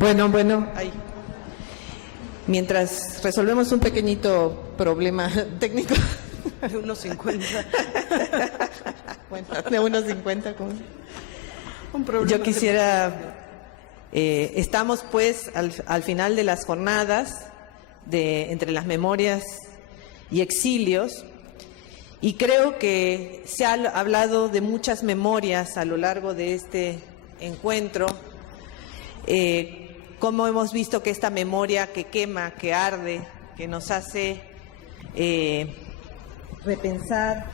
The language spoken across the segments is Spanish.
Bueno, ahí. Mientras resolvemos un pequeñito problema técnico. De unos 50. Bueno, de unos 50. Un problema. Yo quisiera... estamos pues al final de las jornadas de entre las memorias y exilios, y creo que se ha hablado de muchas memorias a lo largo de este encuentro, como hemos visto que esta memoria que quema, que arde, que nos hace repensar,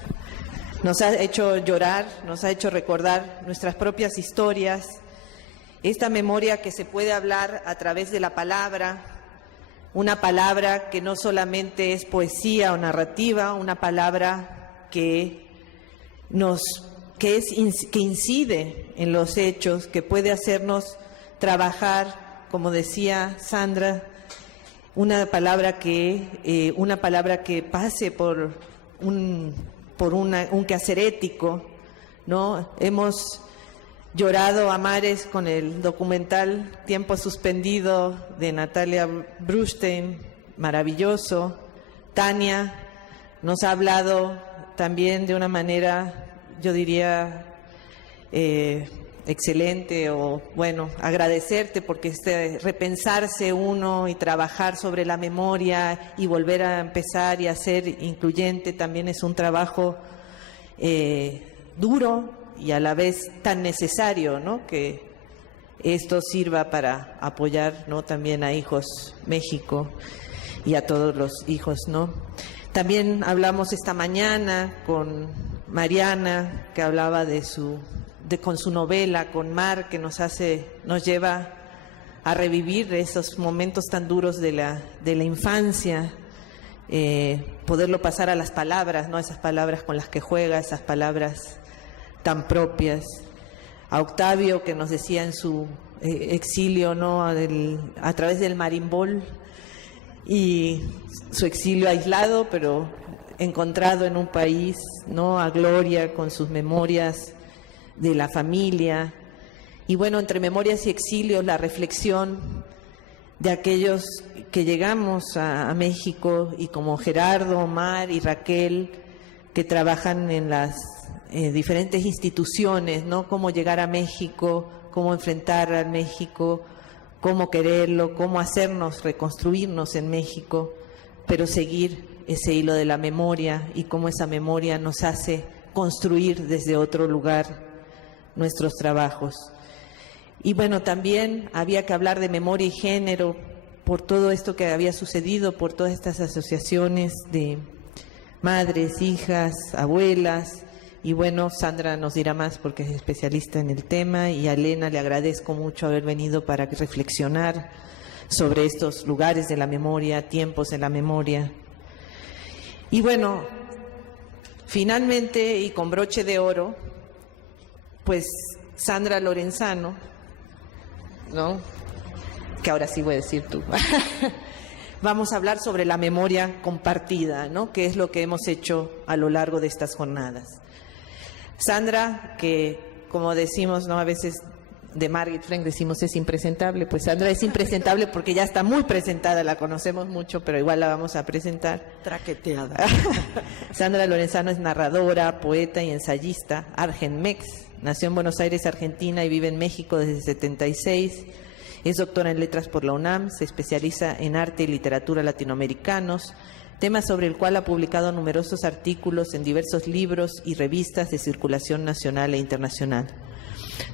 nos ha hecho llorar, nos ha hecho recordar nuestras propias historias, esta memoria que se puede hablar a través de la palabra, una palabra que no solamente es poesía o narrativa, una palabra que incide en los hechos, que puede hacernos trabajar, como decía Sandra, una palabra que pase por un quehacer ético, ¿no? Hemos llorado a mares con el documental Tiempo Suspendido de Natalia Brustein, maravilloso. Tania nos ha hablado también de una manera, yo diría, excelente, o bueno, agradecerte porque repensarse uno y trabajar sobre la memoria y volver a empezar y a ser incluyente también es un trabajo duro y a la vez tan necesario, ¿no? Que esto sirva para apoyar, ¿no? También a Hijos México y a todos los hijos, ¿no? También hablamos esta mañana con Mariana, que hablaba con su novela, con Mar, que nos lleva a revivir esos momentos tan duros de la infancia, poderlo pasar a las palabras, ¿no? Esas palabras con las que juega, esas palabras tan propias. A Octavio, que nos decía en su exilio, ¿no? A través del marimbol y su exilio aislado, pero encontrado en un país, ¿no? A Gloria con sus memorias de la familia. Y bueno, entre memorias y exilios, la reflexión de aquellos que llegamos a México, y como Gerardo, Omar y Raquel, que trabajan en las diferentes instituciones, ¿no? Cómo llegar a México, cómo enfrentar a México, cómo quererlo, cómo hacernos reconstruirnos en México, pero seguir ese hilo de la memoria, y cómo esa memoria nos hace construir desde otro lugar nuestros trabajos. Y bueno, también había que hablar de memoria y género por todo esto que había sucedido, por todas estas asociaciones de madres, hijas, abuelas. Y bueno, Sandra nos dirá más porque es especialista en el tema, y a Elena le agradezco mucho haber venido para reflexionar sobre estos lugares de la memoria, tiempos de la memoria. Y bueno, finalmente, y con broche de oro, pues Sandra Lorenzano, ¿no? Que ahora sí voy a decir tú. Vamos a hablar sobre la memoria compartida, ¿no? Que es lo que hemos hecho a lo largo de estas jornadas. Sandra, que como decimos, ¿no? A veces de Margit Frank decimos es impresentable, pues Sandra es impresentable porque ya está muy presentada, la conocemos mucho, pero igual la vamos a presentar. Traqueteada. Sandra Lorenzano es narradora, poeta y ensayista, argenmex, nació en Buenos Aires, Argentina, y vive en México desde el 76. Es doctora en letras por la UNAM, se especializa en arte y literatura latinoamericanos, tema sobre el cual ha publicado numerosos artículos en diversos libros y revistas de circulación nacional e internacional.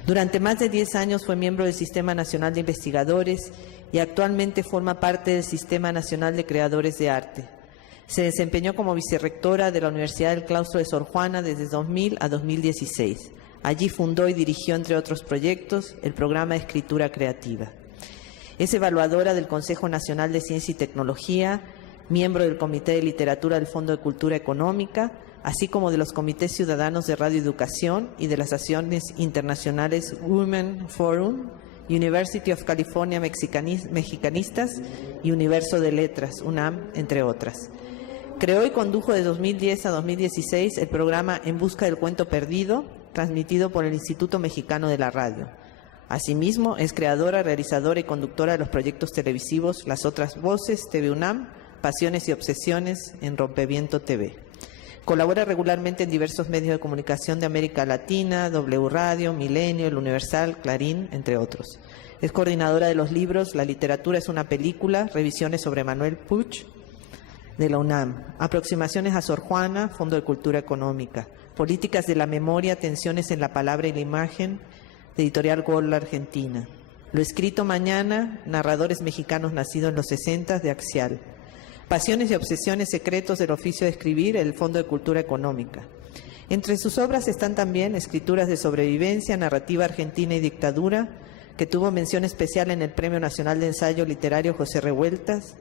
Durante más de 10 años fue miembro del Sistema Nacional de Investigadores y actualmente forma parte del Sistema Nacional de Creadores de Arte. Se desempeñó como vicerrectora de la Universidad del Claustro de Sor Juana desde 2000 a 2016. Allí fundó y dirigió, entre otros proyectos, el programa de escritura creativa. Es evaluadora del Consejo Nacional de Ciencia y Tecnología, miembro del Comité de Literatura del Fondo de Cultura Económica, así como de los comités ciudadanos de radioeducación y de las asociaciones internacionales Women Forum, University of California Mexicanistas y Universo de Letras, UNAM, entre otras. Creó y condujo de 2010 a 2016 el programa En Busca del Cuento Perdido, transmitido por el Instituto Mexicano de la Radio. Asimismo, es creadora, realizadora y conductora de los proyectos televisivos Las Otras Voces, TV UNAM, Pasiones y Obsesiones en Rompeviento TV. Colabora regularmente en diversos medios de comunicación de América Latina, W Radio, Milenio, El Universal, Clarín, entre otros. Es coordinadora de los libros La literatura es una película, revisiones sobre Manuel Puig, de la UNAM, Aproximaciones a Sor Juana, Fondo de Cultura Económica, Políticas de la Memoria, Tensiones en la Palabra y la Imagen, de Editorial Gol Argentina. Lo escrito mañana, Narradores mexicanos nacidos en los 60, de Axial. Pasiones y obsesiones, secretos del oficio de escribir, el Fondo de Cultura Económica. Entre sus obras están también Escrituras de sobrevivencia, Narrativa argentina y dictadura, que tuvo mención especial en el Premio Nacional de Ensayo Literario José Revueltas,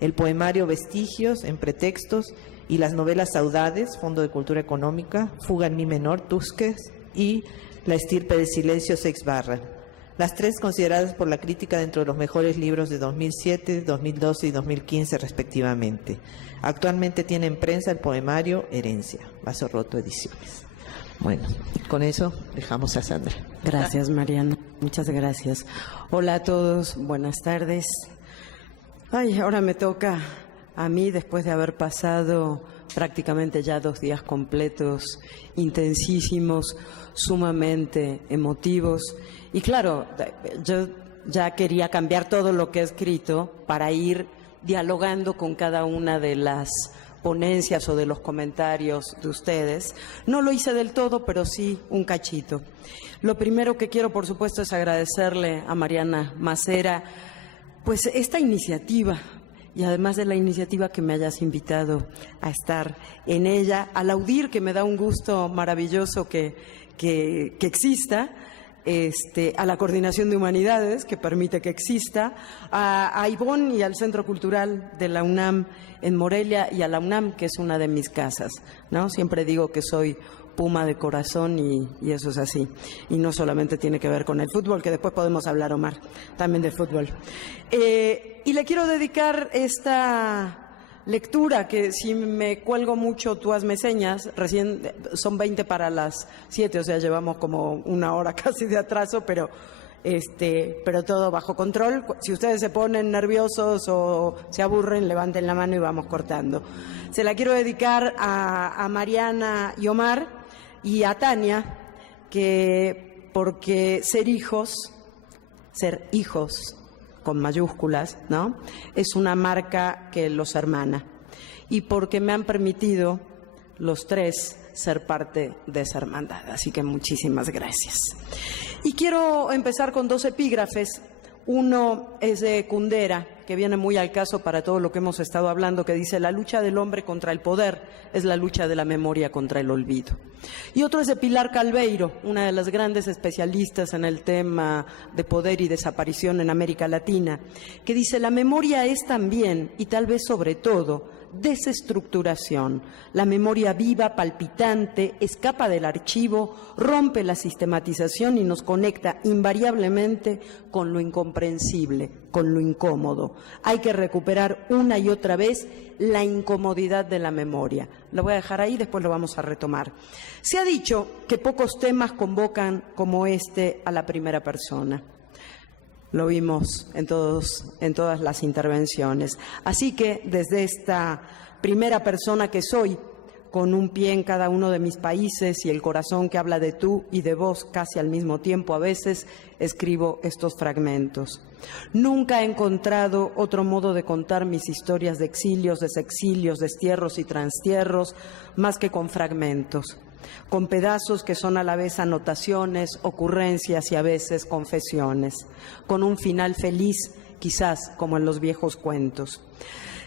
el poemario Vestigios en pretextos y las novelas Saudades, Fondo de Cultura Económica, Fuga en mi menor, Tusquets, y La estirpe del silencio, Seix Barral. Las tres consideradas por la crítica dentro de los mejores libros de 2007, 2012 y 2015 respectivamente. Actualmente tiene en prensa el poemario Herencia, Vaso Roto Ediciones. Bueno, con eso dejamos a Sandra. Gracias, Mariana. Muchas gracias. Hola a todos, buenas tardes. Ay, ahora me toca a mí, después de haber pasado prácticamente ya 2 días completos, intensísimos, sumamente emotivos. Y claro, yo ya quería cambiar todo lo que he escrito para ir dialogando con cada una de las ponencias o de los comentarios de ustedes. No lo hice del todo, pero sí un cachito. Lo primero que quiero, por supuesto, es agradecerle a Mariana Macera pues esta iniciativa, y además de la iniciativa que me hayas invitado a estar en ella, al audir, que me da un gusto maravilloso que exista, a la Coordinación de Humanidades, que permite que exista, a Ivonne y al Centro Cultural de la UNAM en Morelia, y a la UNAM, que es una de mis casas, ¿no? Siempre digo que soy Puma de corazón y eso es así. Y no solamente tiene que ver con el fútbol, que después podemos hablar, Omar, también de fútbol. Y le quiero dedicar esta lectura, que si me cuelgo mucho, tú hazme señas. Recién son 20 para las 7, o sea, llevamos como 1 hora casi de atraso, pero todo bajo control. Si ustedes se ponen nerviosos o se aburren, levanten la mano y vamos cortando. Se la quiero dedicar a Mariana y Omar y a Tania, porque ser hijos con mayúsculas, ¿no?, es una marca que los hermana, y porque me han permitido los 3 ser parte de esa hermandad. Así que muchísimas gracias. Y quiero empezar con 2 epígrafes. Uno es de Kundera, que viene muy al caso para todo lo que hemos estado hablando, que dice: la lucha del hombre contra el poder es la lucha de la memoria contra el olvido. Y otro es de Pilar Calveiro, una de las grandes especialistas en el tema de poder y desaparición en América Latina, que dice: la memoria es también, y tal vez sobre todo, desestructuración. La memoria viva, palpitante, escapa del archivo, rompe la sistematización y nos conecta invariablemente con lo incomprensible, con lo incómodo. Hay que recuperar una y otra vez la incomodidad de la memoria. Lo voy a dejar ahí, después lo vamos a retomar. Se ha dicho que pocos temas convocan como este a la primera persona. Lo vimos en todas las intervenciones. Así que desde esta primera persona que soy, con un pie en cada uno de mis países y el corazón que habla de tú y de vos casi al mismo tiempo, a veces escribo estos fragmentos. Nunca he encontrado otro modo de contar mis historias de exilios, desexilios, destierros y transtierros, más que con fragmentos, con pedazos que son a la vez anotaciones, ocurrencias y a veces confesiones, con un final feliz, quizás como en los viejos cuentos.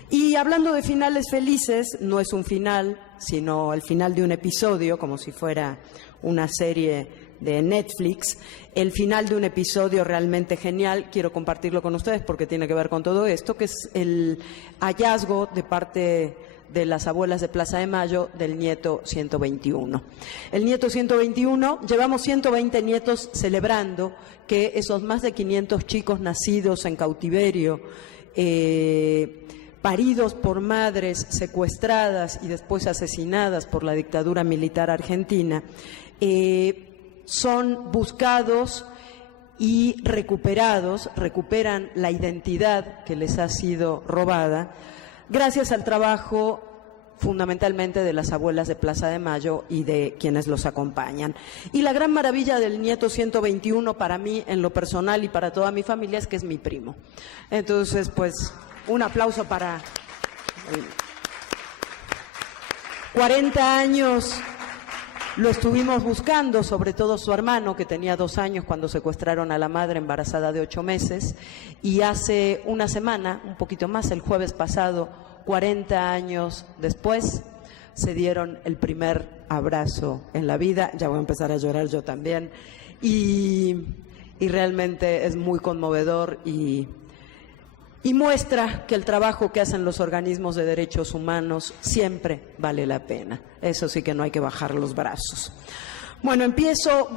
Y hablando de finales felices, no es un final, sino el final de un episodio, como si fuera una serie de Netflix. El final de un episodio realmente genial, quiero compartirlo con ustedes porque tiene que ver con todo esto, que es el hallazgo de parte de las abuelas de Plaza de Mayo del nieto 121. El nieto 121, llevamos 120 nietos celebrando que esos más de 500 chicos nacidos en cautiverio, paridos por madres secuestradas y después asesinadas por la dictadura militar argentina, son buscados y recuperan la identidad que les ha sido robada gracias al trabajo fundamentalmente de las abuelas de Plaza de Mayo y de quienes los acompañan. Y la gran maravilla del nieto 121 para mí, en lo personal y para toda mi familia, es que es mi primo. Entonces, pues, un aplauso para 40 años. Lo estuvimos buscando, sobre todo su hermano, que tenía 2 años cuando secuestraron a la madre embarazada de 8 meses, y hace una semana, un poquito más, el jueves pasado, 40 años después, se dieron el primer abrazo en la vida. Ya voy a empezar a llorar yo también, y realmente es muy conmovedor y muestra que el trabajo que hacen los organismos de derechos humanos siempre vale la pena. Eso sí que no hay que bajar los brazos. Bueno, empiezo.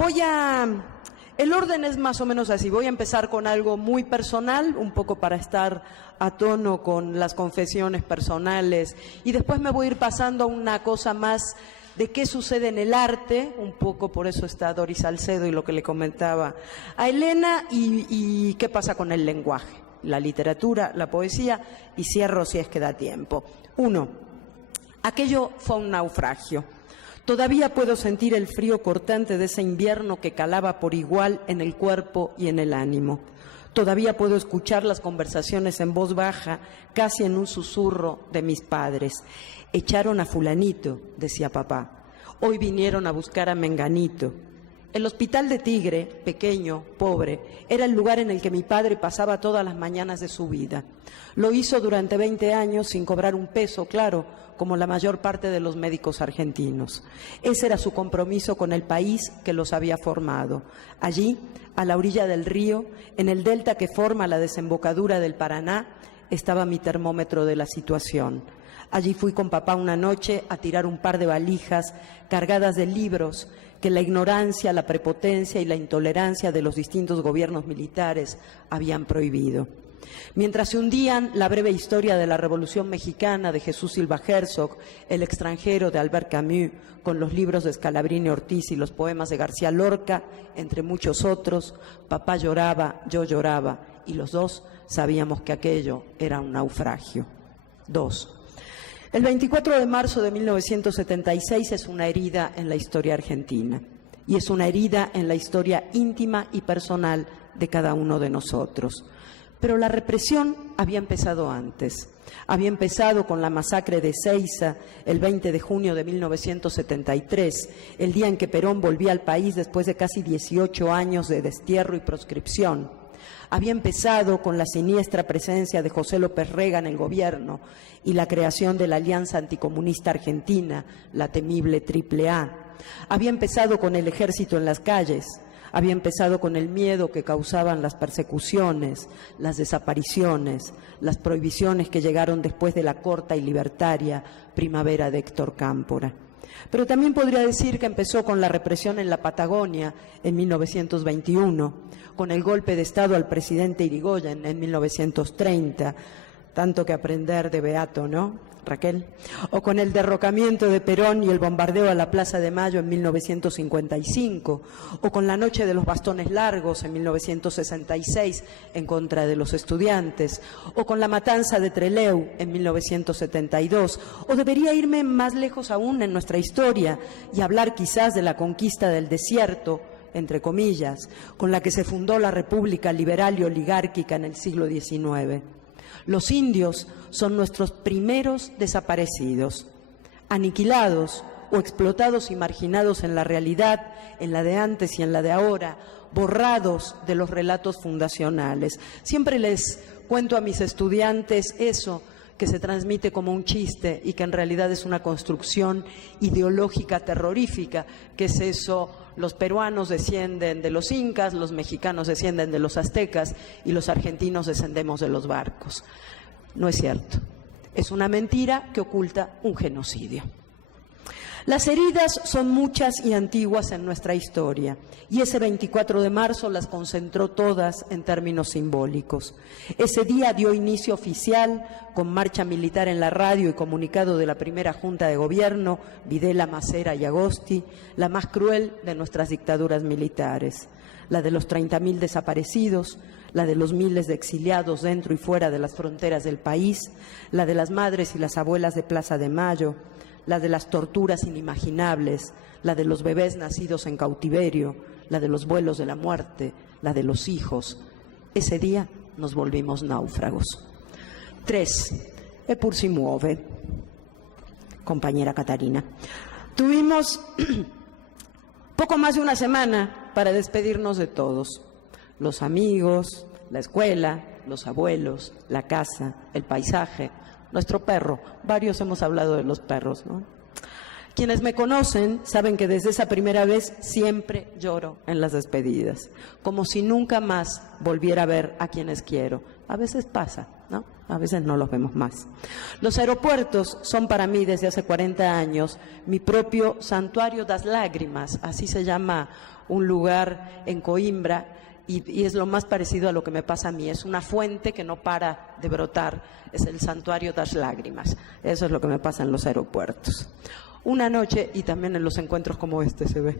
El orden es más o menos así. Voy a empezar con algo muy personal, un poco para estar a tono con las confesiones personales, y después me voy a ir pasando a una cosa más de qué sucede en el arte, un poco por eso está Doris Salcedo y lo que le comentaba a Elena, y qué pasa con el lenguaje, la literatura, la poesía, y cierro si es que da tiempo. 1. Aquello fue un naufragio. Todavía puedo sentir el frío cortante de ese invierno que calaba por igual en el cuerpo y en el ánimo. Todavía puedo escuchar las conversaciones en voz baja, casi en un susurro de mis padres. Echaron a fulanito, decía papá. Hoy vinieron a buscar a menganito. El hospital de Tigre, pequeño, pobre, era el lugar en el que mi padre pasaba todas las mañanas de su vida. Lo hizo durante 20 años sin cobrar un peso, claro, como la mayor parte de los médicos argentinos. Ese era su compromiso con el país que los había formado. Allí, a la orilla del río, en el delta que forma la desembocadura del Paraná, estaba mi termómetro de la situación. Allí fui con papá una noche a tirar un par de valijas cargadas de libros que la ignorancia, la prepotencia y la intolerancia de los distintos gobiernos militares habían prohibido. Mientras se hundían la breve historia de la Revolución Mexicana de Jesús Silva Herzog, El extranjero de Albert Camus, con los libros de Scalabrini Ortiz y los poemas de García Lorca, entre muchos otros, papá lloraba, yo lloraba, y los dos sabíamos que aquello era un naufragio. 2. El 24 de marzo de 1976 es una herida en la historia argentina, y es una herida en la historia íntima y personal de cada uno de nosotros. Pero la represión había empezado antes. Había empezado con la masacre de Ezeiza el 20 de junio de 1973, el día en que Perón volvía al país después de casi 18 años de destierro y proscripción. Había empezado con la siniestra presencia de José López Rega en el gobierno y la creación de la Alianza Anticomunista Argentina, la temible AAA. Había empezado con el ejército en las calles. Había empezado con el miedo que causaban las persecuciones, las desapariciones, las prohibiciones que llegaron después de la corta y libertaria primavera de Héctor Cámpora. Pero también podría decir que empezó con la represión en la Patagonia en 1921, con el golpe de Estado al presidente Irigoyen en 1930, tanto que aprender de Beato, ¿no, Raquel? O con el derrocamiento de Perón y el bombardeo a la Plaza de Mayo en 1955, o con la Noche de los Bastones Largos en 1966 en contra de los estudiantes, o con la matanza de Trelew en 1972, o debería irme más lejos aún en nuestra historia y hablar quizás de la conquista del desierto, entre comillas, con la que se fundó la República Liberal y Oligárquica en el siglo XIX. Los indios son nuestros primeros desaparecidos, aniquilados o explotados y marginados en la realidad, en la de antes y en la de ahora, borrados de los relatos fundacionales. Siempre les cuento a mis estudiantes eso, que se transmite como un chiste y que en realidad es una construcción ideológica terrorífica, que es eso: los peruanos descienden de los incas, los mexicanos descienden de los aztecas y los argentinos descendemos de los barcos. No es cierto. Es una mentira que oculta un genocidio. Las heridas son muchas y antiguas en nuestra historia, y ese 24 de marzo las concentró todas en términos simbólicos. Ese día dio inicio oficial, con marcha militar en la radio y comunicado de la primera Junta de Gobierno, Videla, Macera y Agosti, la más cruel de nuestras dictaduras militares, la de los 30.000 desaparecidos, la de los miles de exiliados dentro y fuera de las fronteras del país, la de las madres y las abuelas de Plaza de Mayo, la de las torturas inimaginables, la de los bebés nacidos en cautiverio, la de los vuelos de la muerte, la de los hijos. Ese día nos volvimos náufragos. 3. Eppur si muove, compañera Catarina. Tuvimos poco más de una semana para despedirnos de todos. Los amigos, la escuela, los abuelos, la casa, el paisaje, nuestro perro. Varios hemos hablado de los perros, ¿no? Quienes me conocen saben que desde esa primera vez siempre lloro en las despedidas, como si nunca más volviera a ver a quienes quiero. A veces pasa, ¿no? A veces no los vemos más. Los aeropuertos son para mí desde hace 40 años mi propio santuario das lágrimas, así se llama un lugar en Coimbra, y es lo más parecido a lo que me pasa a mí. Es una fuente que no para de brotar, es el santuario das lágrimas. Eso es lo que me pasa en los aeropuertos. Una noche, y también en los encuentros como este se ve,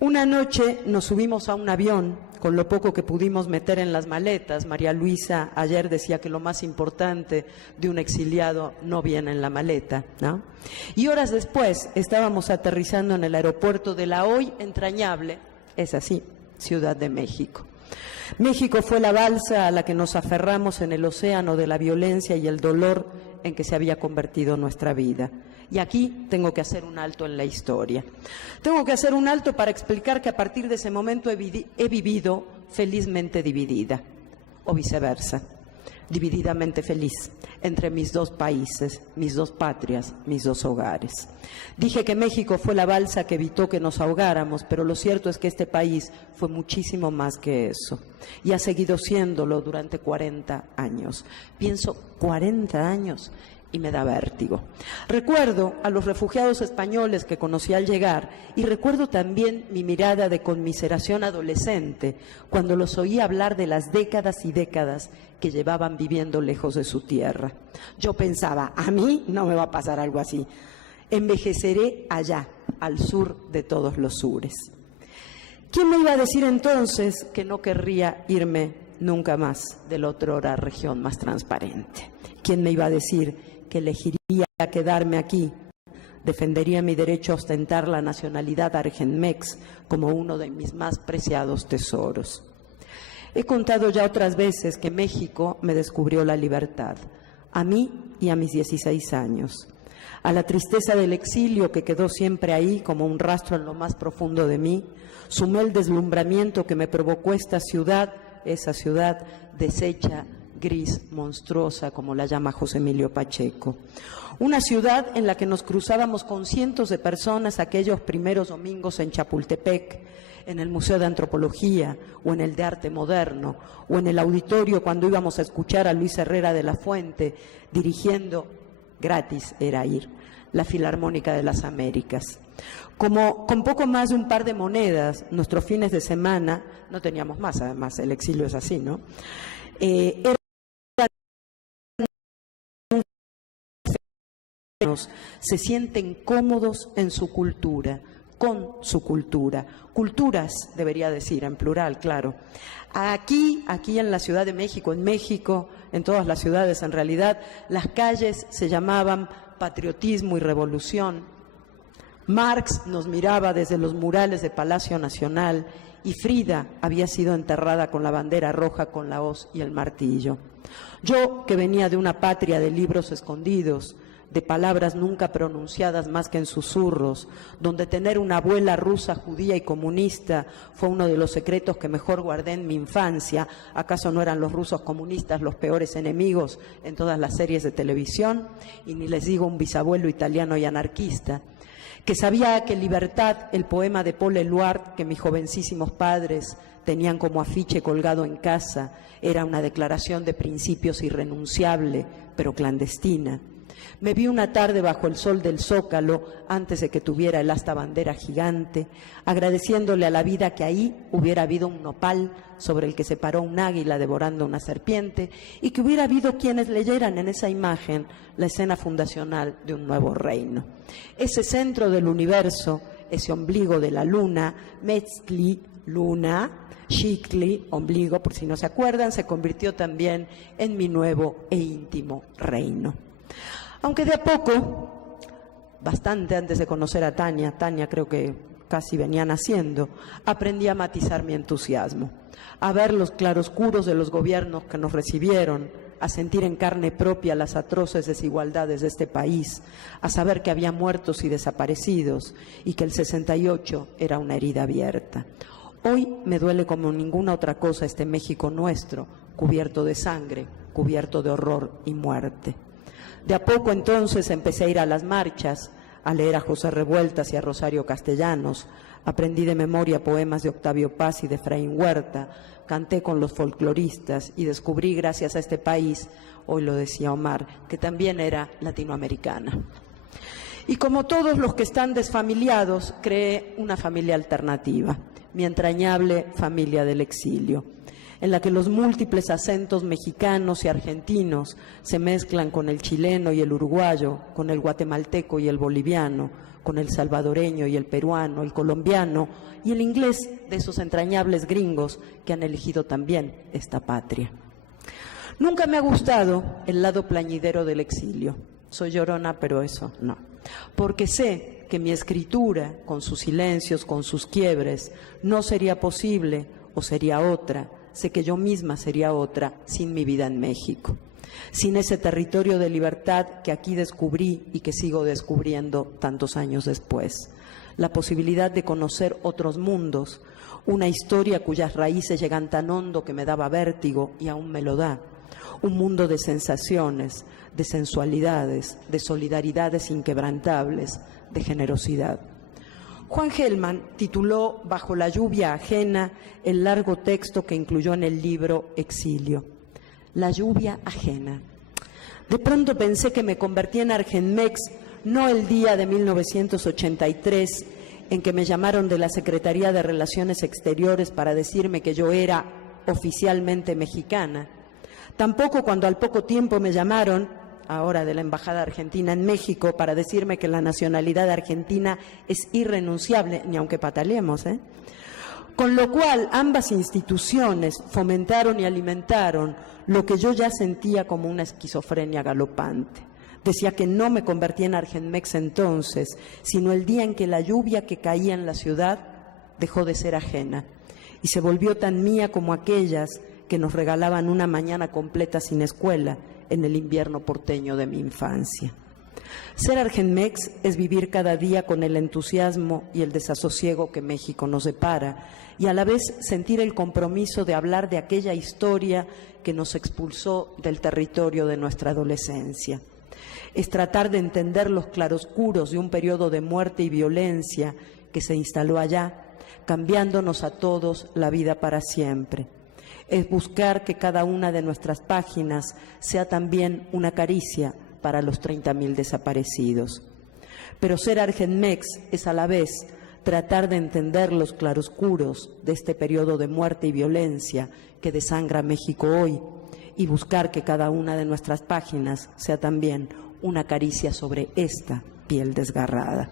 una noche nos subimos a un avión con lo poco que pudimos meter en las maletas. María Luisa ayer decía que lo más importante de un exiliado no viene en la maleta, ¿no? Y horas después estábamos aterrizando en el aeropuerto de la hoy entrañable, es así, Ciudad de México. México fue la balsa a la que nos aferramos en el océano de la violencia y el dolor en que se había convertido nuestra vida. Y aquí tengo que hacer un alto en la historia. Tengo que hacer un alto para explicar que a partir de ese momento he vivido felizmente dividida, o viceversa, divididamente feliz, entre mis dos países, mis dos patrias, mis dos hogares. Dije que México fue la balsa que evitó que nos ahogáramos, pero lo cierto es que este país fue muchísimo más que eso, y ha seguido siéndolo durante 40 años. Pienso, 40 años, y me da vértigo. Recuerdo a los refugiados españoles que conocí al llegar, y recuerdo también mi mirada de conmiseración adolescente cuando los oí hablar de las décadas y décadas que llevaban viviendo lejos de su tierra. Yo pensaba, a mí no me va a pasar algo así. Envejeceré allá, al sur de todos los sures. ¿Quién me iba a decir entonces que no querría irme nunca más de la otrora región más transparente? ¿Quién me iba a decir que elegiría quedarme aquí? Defendería mi derecho a ostentar la nacionalidad argenmex como uno de mis más preciados tesoros. He contado ya otras veces que México me descubrió la libertad, a mí y a mis 16 años. A la tristeza del exilio que quedó siempre ahí como un rastro en lo más profundo de mí, sumé el deslumbramiento que me provocó esta ciudad, esa ciudad deshecha, gris, monstruosa, como la llama José Emilio Pacheco. Una ciudad en la que nos cruzábamos con cientos de personas aquellos primeros domingos en Chapultepec, en el Museo de Antropología, o en el de Arte Moderno, o en el auditorio cuando íbamos a escuchar a Luis Herrera de la Fuente dirigiendo, gratis era ir, la Filarmónica de las Américas. Como con poco más de un par de monedas, nuestros fines de semana, no teníamos más, además el exilio es así, ¿no? Se sienten cómodos en su cultura, con su cultura. Culturas, debería decir, en plural, claro. Aquí en la Ciudad de México, en todas las ciudades en realidad, las calles se llamaban patriotismo y revolución. Marx nos miraba desde los murales de Palacio Nacional y Frida había sido enterrada con la bandera roja, con la hoz y el martillo. Yo, que venía de una patria de libros escondidos, de palabras nunca pronunciadas más que en susurros, donde tener una abuela rusa, judía y comunista fue uno de los secretos que mejor guardé en mi infancia. ¿Acaso no eran los rusos comunistas los peores enemigos en todas las series de televisión? Y ni les digo un bisabuelo italiano y anarquista, que sabía que Libertad, el poema de Paul Eluard que mis jovencísimos padres tenían como afiche colgado en casa, era una declaración de principios irrenunciable, pero clandestina. Me vi una tarde bajo el sol del Zócalo, antes de que tuviera el asta bandera gigante, agradeciéndole a la vida que ahí hubiera habido un nopal sobre el que se paró un águila devorando una serpiente y que hubiera habido quienes leyeran en esa imagen la escena fundacional de un nuevo reino. Ese centro del universo, ese ombligo de la luna, Metzli, luna, Xictli, ombligo, por si no se acuerdan, se convirtió también en mi nuevo e íntimo reino. Aunque de a poco, bastante antes de conocer a Tania creo que casi venía naciendo, aprendí a matizar mi entusiasmo, a ver los claroscuros de los gobiernos que nos recibieron, a sentir en carne propia las atroces desigualdades de este país, a saber que había muertos y desaparecidos y que el 68 era una herida abierta. Hoy me duele como ninguna otra cosa este México nuestro, cubierto de sangre, cubierto de horror y muerte. De a poco entonces empecé a ir a las marchas, a leer a José Revueltas y a Rosario Castellanos, aprendí de memoria poemas de Octavio Paz y de Efraín Huerta, canté con los folcloristas y descubrí, gracias a este país, hoy lo decía Omar, que también era latinoamericana. Y como todos los que están desfamiliados, creé una familia alternativa, mi entrañable familia del exilio, en la que los múltiples acentos mexicanos y argentinos se mezclan con el chileno y el uruguayo, con el guatemalteco y el boliviano, con el salvadoreño y el peruano, el colombiano y el inglés de esos entrañables gringos que han elegido también esta patria. Nunca me ha gustado el lado plañidero del exilio. Soy llorona, pero eso no. Porque sé que mi escritura, con sus silencios, con sus quiebres, no sería posible o sería otra. Sé que yo misma sería otra sin mi vida en México, sin ese territorio de libertad que aquí descubrí y que sigo descubriendo tantos años después. La posibilidad de conocer otros mundos, una historia cuyas raíces llegan tan hondo que me daba vértigo y aún me lo da. Un mundo de sensaciones, de sensualidades, de solidaridades inquebrantables, de generosidad. Juan Gelman tituló Bajo la lluvia ajena el largo texto que incluyó en el libro Exilio. La lluvia ajena. De pronto pensé que me convertí en Argenmex no el día de 1983 en que me llamaron de la Secretaría de Relaciones Exteriores para decirme que yo era oficialmente mexicana. Tampoco cuando al poco tiempo me llamaron, ahora de la Embajada Argentina en México, para decirme que la nacionalidad argentina es irrenunciable, ni aunque pataleemos, Con lo cual, ambas instituciones fomentaron y alimentaron lo que yo ya sentía como una esquizofrenia galopante. Decía que no me convertí en Argenmex entonces, sino el día en que la lluvia que caía en la ciudad dejó de ser ajena y se volvió tan mía como aquellas que nos regalaban una mañana completa sin escuela en el invierno porteño de mi infancia. Ser Argenmex es vivir cada día con el entusiasmo y el desasosiego que México nos depara y a la vez sentir el compromiso de hablar de aquella historia que nos expulsó del territorio de nuestra adolescencia. Es tratar de entender los claroscuros de un periodo de muerte y violencia que se instaló allá, cambiándonos a todos la vida para siempre. Es buscar que cada una de nuestras páginas sea también una caricia para los 30.000 desaparecidos. Pero ser Argenmex es a la vez tratar de entender los claroscuros de este periodo de muerte y violencia que desangra México hoy y buscar que cada una de nuestras páginas sea también una caricia sobre esta piel desgarrada.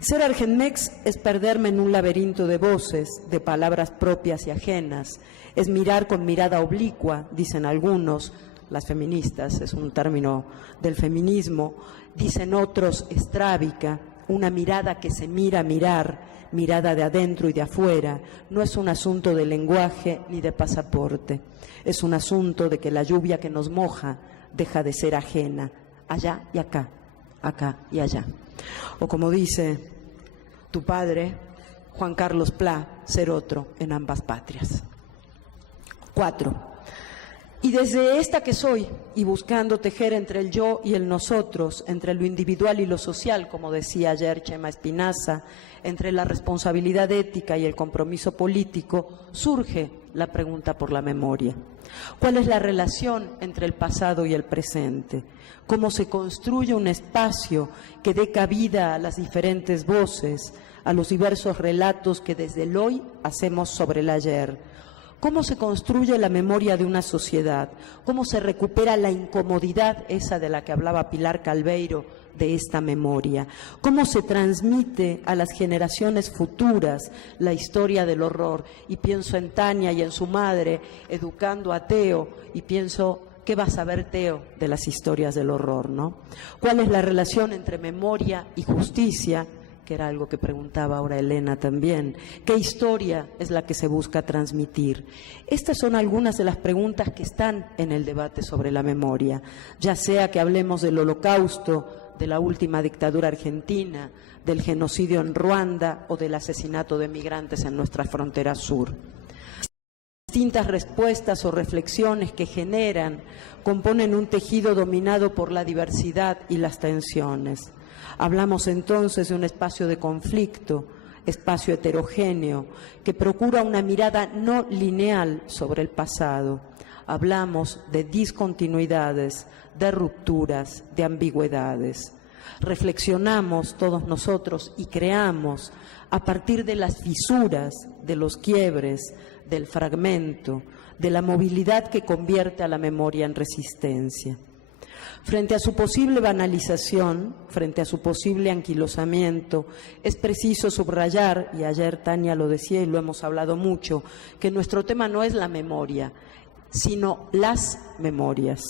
Ser Argenmex es perderme en un laberinto de voces, de palabras propias y ajenas, es mirar con mirada oblicua, dicen algunos, las feministas, es un término del feminismo, dicen otros estrábica, una mirada que se mira a mirar, mirada de adentro y de afuera, no es un asunto de lenguaje ni de pasaporte, es un asunto de que la lluvia que nos moja deja de ser ajena, allá y acá, acá y allá. O como dice tu padre, Juan Carlos Pla, ser otro en ambas patrias. 4. Y desde esta que soy, y buscando tejer entre el yo y el nosotros, entre lo individual y lo social, como decía ayer Chema Espinaza, entre la responsabilidad ética y el compromiso político, surge la pregunta por la memoria. ¿Cuál es la relación entre el pasado y el presente? ¿Cómo se construye un espacio que dé cabida a las diferentes voces, a los diversos relatos que desde el hoy hacemos sobre el ayer? ¿Cómo se construye la memoria de una sociedad? ¿Cómo se recupera la incomodidad esa de la que hablaba Pilar Calveiro de esta memoria? ¿Cómo se transmite a las generaciones futuras la historia del horror? Y pienso en Tania y en su madre educando a Teo y pienso, ¿qué va a saber Teo de las historias del horror, no? ¿Cuál es la relación entre memoria y justicia? Que era algo que preguntaba ahora Elena también. ¿Qué historia es la que se busca transmitir? Estas son algunas de las preguntas que están en el debate sobre la memoria, ya sea que hablemos del Holocausto, de la última dictadura argentina, del genocidio en Ruanda o del asesinato de migrantes en nuestra frontera sur. Distintas respuestas o reflexiones que generan componen un tejido dominado por la diversidad y las tensiones. Hablamos entonces de un espacio de conflicto, espacio heterogéneo, que procura una mirada no lineal sobre el pasado. Hablamos de discontinuidades, de rupturas, de ambigüedades. Reflexionamos todos nosotros y creamos a partir de las fisuras, de los quiebres, del fragmento, de la movilidad que convierte a la memoria en resistencia. Frente a su posible banalización, frente a su posible anquilosamiento, es preciso subrayar, y ayer Tania lo decía y lo hemos hablado mucho, que nuestro tema no es la memoria, sino las memorias.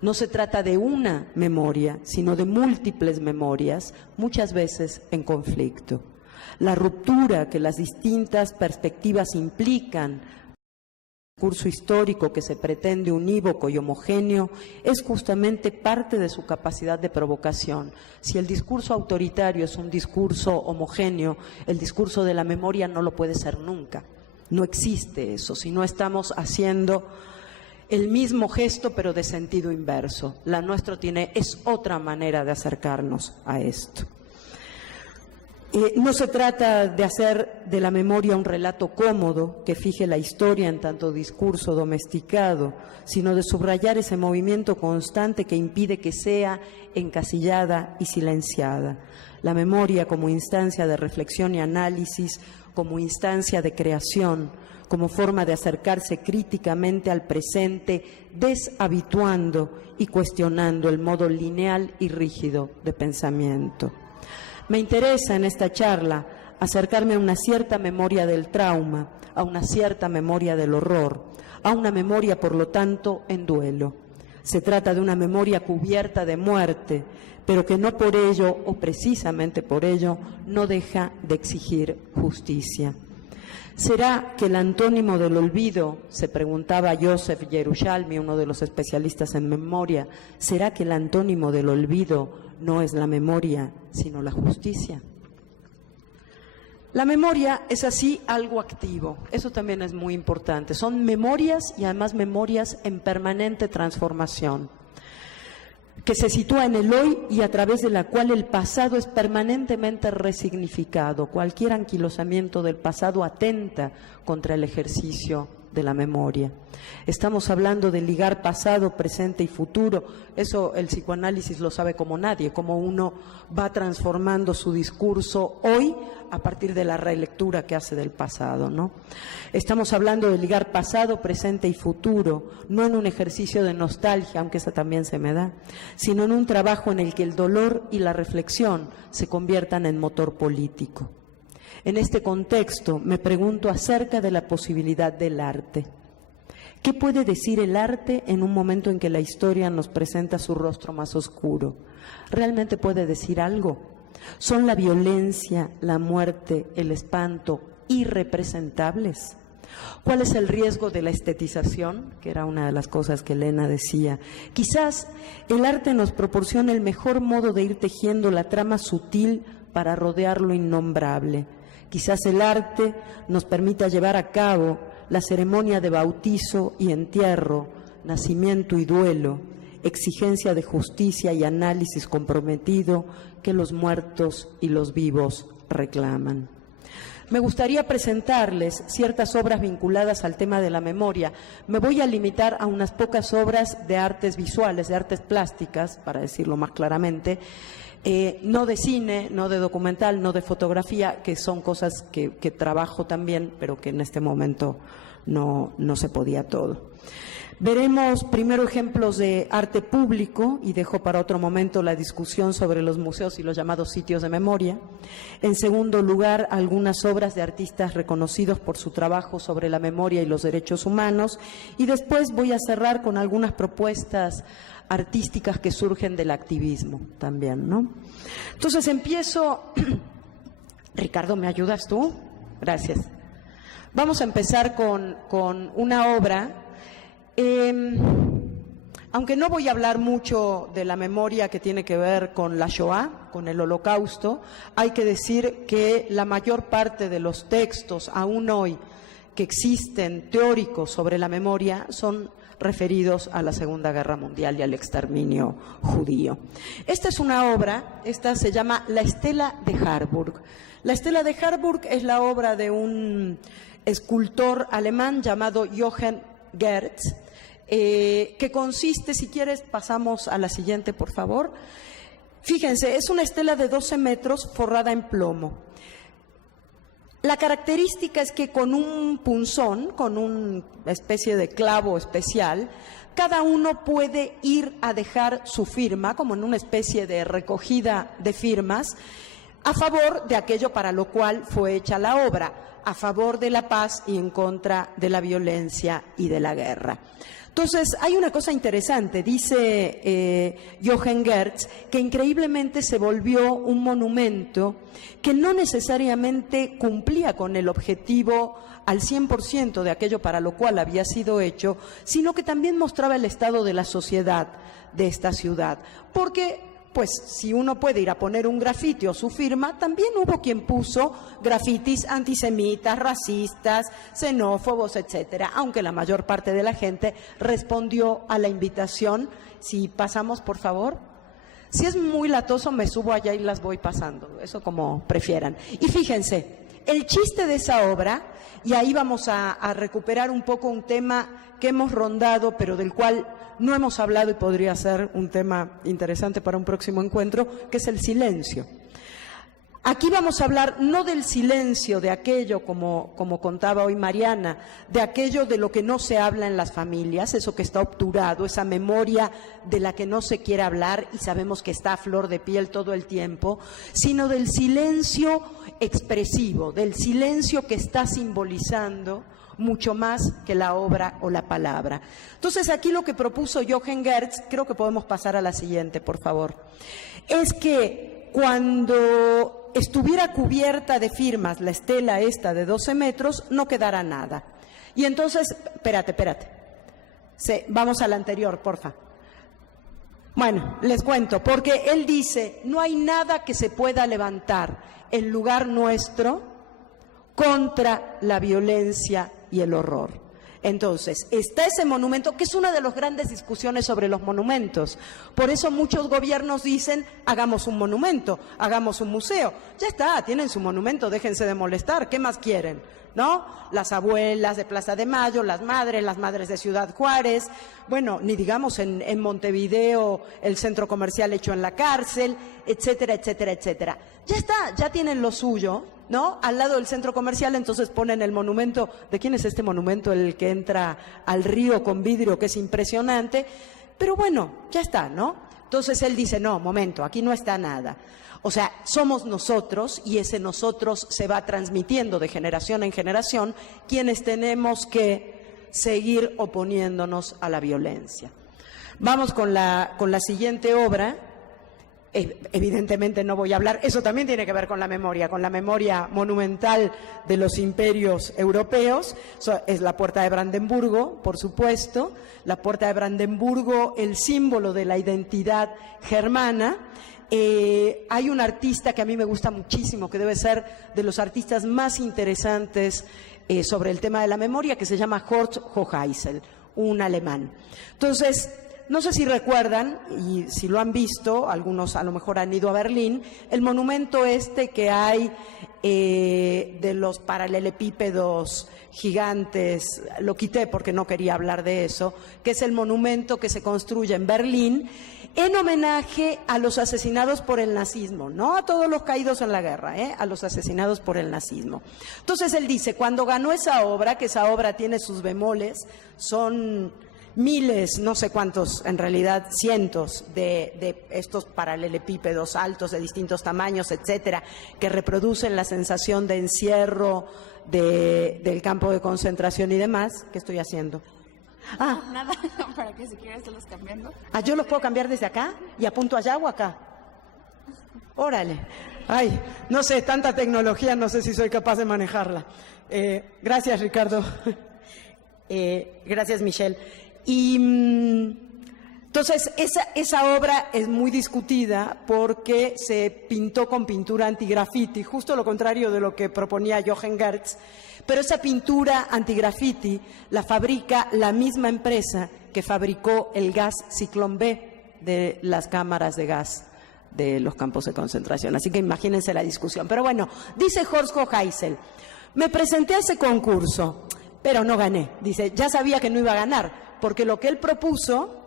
No se trata de una memoria, sino de múltiples memorias, muchas veces en conflicto. La ruptura que las distintas perspectivas implican, el discurso histórico que se pretende unívoco y homogéneo, es justamente parte de su capacidad de provocación. Si el discurso autoritario es un discurso homogéneo, el discurso de la memoria no lo puede ser nunca. No existe eso, si no estamos haciendo el mismo gesto pero de sentido inverso. La nuestra es otra manera de acercarnos a esto. No se trata de hacer de la memoria un relato cómodo que fije la historia en tanto discurso domesticado, sino de subrayar ese movimiento constante que impide que sea encasillada y silenciada. La memoria como instancia de reflexión y análisis, como instancia de creación, como forma de acercarse críticamente al presente, deshabituando y cuestionando el modo lineal y rígido de pensamiento. Me interesa en esta charla acercarme a una cierta memoria del trauma, a una cierta memoria del horror, a una memoria, por lo tanto, en duelo. Se trata de una memoria cubierta de muerte, pero que no por ello, o precisamente por ello, no deja de exigir justicia. ¿Será que el antónimo del olvido, se preguntaba Joseph Yerushalmi, uno de los especialistas en memoria, ¿será que el antónimo del olvido no es la memoria, sino la justicia? La memoria es así algo activo, eso también es muy importante. Son memorias y además memorias en permanente transformación, que se sitúa en el hoy y a través de la cual el pasado es permanentemente resignificado. Cualquier anquilosamiento del pasado atenta contra el ejercicio de la memoria. Estamos hablando de ligar pasado, presente y futuro. Eso el psicoanálisis lo sabe como nadie, cómo uno va transformando su discurso hoy a partir de la relectura que hace del pasado, ¿no? Estamos hablando de ligar pasado, presente y futuro, no en un ejercicio de nostalgia, aunque esa también se me da, sino en un trabajo en el que el dolor y la reflexión se conviertan en motor político. En este contexto me pregunto acerca de la posibilidad del arte. ¿Qué puede decir el arte en un momento en que la historia nos presenta su rostro más oscuro? ¿Realmente puede decir algo? ¿Son la violencia, la muerte, el espanto irrepresentables? ¿Cuál es el riesgo de la estetización? Que era una de las cosas que Elena decía. Quizás el arte nos proporciona el mejor modo de ir tejiendo la trama sutil para rodear lo innombrable. Quizás el arte nos permita llevar a cabo la ceremonia de bautizo y entierro, nacimiento y duelo, exigencia de justicia y análisis comprometido que los muertos y los vivos reclaman. me gustaría presentarles ciertas obras vinculadas al tema de la memoria. Me voy a limitar a unas pocas obras de artes visuales, de artes plásticas, para decirlo más claramente, no de cine, no de documental, no de fotografía, que son cosas que trabajo también, pero que en este momento no se podía todo. Veremos primero ejemplos de arte público y dejo para otro momento la discusión sobre los museos y los llamados sitios de memoria. En segundo lugar, algunas obras de artistas reconocidos por su trabajo sobre la memoria y los derechos humanos. Y después voy a cerrar con algunas propuestas artísticas que surgen del activismo también, ¿no? Entonces empiezo. Ricardo, ¿me ayudas tú? Gracias. Vamos a empezar con una obra. Aunque no voy a hablar mucho de la memoria que tiene que ver con la Shoah, con el Holocausto, hay que decir que la mayor parte de los textos, aún hoy, que existen teóricos sobre la memoria, son referidos a la Segunda Guerra Mundial y al exterminio judío. Esta es una obra, esta se llama La Estela de Harburg. La Estela de Harburg es la obra de un escultor alemán llamado Jochen Gertz, que consiste, si quieres pasamos a la siguiente por favor. Fíjense, es una estela de 12 metros forrada en plomo. La característica es que con un punzón, con una especie de clavo especial, cada uno puede ir a dejar su firma, como en una especie de recogida de firmas, a favor de aquello para lo cual fue hecha la obra, a favor de la paz y en contra de la violencia y de la guerra. Entonces, hay una cosa interesante, dice Jochen Gertz, que increíblemente se volvió un monumento que no necesariamente cumplía con el objetivo al 100% de aquello para lo cual había sido hecho, sino que también mostraba el estado de la sociedad de esta ciudad. Porque pues si uno puede ir a poner un grafiti o su firma, también hubo quien puso grafitis antisemitas, racistas, xenófobos, etcétera, aunque la mayor parte de la gente respondió a la invitación. Si pasamos, por favor. Si es muy latoso, me subo allá y las voy pasando, eso como prefieran. Y fíjense, el chiste de esa obra, y ahí vamos a recuperar un poco un tema que hemos rondado, pero del cual no hemos hablado y podría ser un tema interesante para un próximo encuentro, que es el silencio. Aquí vamos a hablar no del silencio de aquello, como contaba hoy Mariana, de aquello de lo que no se habla en las familias, eso que está obturado, esa memoria de la que no se quiere hablar y sabemos que está a flor de piel todo el tiempo, sino del silencio expresivo, del silencio que está simbolizando mucho más que la obra o la palabra. Entonces, aquí lo que propuso Jochen Gertz, creo que podemos pasar a la siguiente, por favor, es que cuando estuviera cubierta de firmas la estela esta de 12 metros, no quedara nada. Y entonces, espérate. Vamos a la anterior, porfa. Bueno, les cuento, porque él dice, no hay nada que se pueda levantar en lugar nuestro contra la violencia y el horror. Entonces, está ese monumento, que es una de las grandes discusiones sobre los monumentos. Por eso muchos gobiernos dicen, hagamos un monumento, hagamos un museo. Ya está, tienen su monumento, déjense de molestar, ¿qué más quieren? ¿No? Las abuelas de Plaza de Mayo, las madres de Ciudad Juárez, bueno, ni digamos en Montevideo, el centro comercial hecho en la cárcel, etcétera, etcétera, etcétera. Ya está, ya tienen lo suyo, ¿no? Al lado del centro comercial, entonces ponen el monumento. ¿De quién es este monumento? El que entra al río con vidrio, que es impresionante. Pero bueno, ya está, ¿no? Entonces él dice, no, momento, aquí no está nada. O sea, somos nosotros, y ese nosotros se va transmitiendo de generación en generación, quienes tenemos que seguir oponiéndonos a la violencia. Vamos con la siguiente obra. Evidentemente no voy a hablar, eso también tiene que ver con la memoria monumental de los imperios europeos. Es la Puerta de Brandenburgo, por supuesto, la Puerta de Brandenburgo, el símbolo de la identidad germana. Hay un artista que a mí me gusta muchísimo, que debe ser de los artistas más interesantes sobre el tema de la memoria, que se llama Horst Hoheisel, un alemán. Entonces, no sé si recuerdan, y si lo han visto, algunos a lo mejor han ido a Berlín, el monumento este que hay de los paralelepípedos gigantes, lo quité porque no quería hablar de eso, que es el monumento que se construye en Berlín en homenaje a los asesinados por el nazismo, no a todos los caídos en la guerra, a los asesinados por el nazismo. Entonces él dice, cuando ganó esa obra, que esa obra tiene sus bemoles, son miles, no sé cuántos, en realidad cientos de estos paralelepípedos altos de distintos tamaños, etcétera, que reproducen la sensación de encierro del campo de concentración y demás. ¿Qué estoy haciendo? Nada, para que si quieres te los cambiando. ¿Yo los puedo cambiar desde acá? ¿Y apunto allá o acá? Órale. Ay, no sé, tanta tecnología, no sé si soy capaz de manejarla. Gracias, Ricardo. Gracias, Michelle. Y entonces esa obra es muy discutida porque se pintó con pintura antigrafiti, justo lo contrario de lo que proponía Jochen Gertz, pero esa pintura antigrafiti la fabrica la misma empresa que fabricó el gas Ciclón B de las cámaras de gas de los campos de concentración. Así que imagínense la discusión. Pero bueno, dice Horst Hoheisel, me presenté a ese concurso, pero no gané. Dice, ya sabía que no iba a ganar, porque lo que él propuso,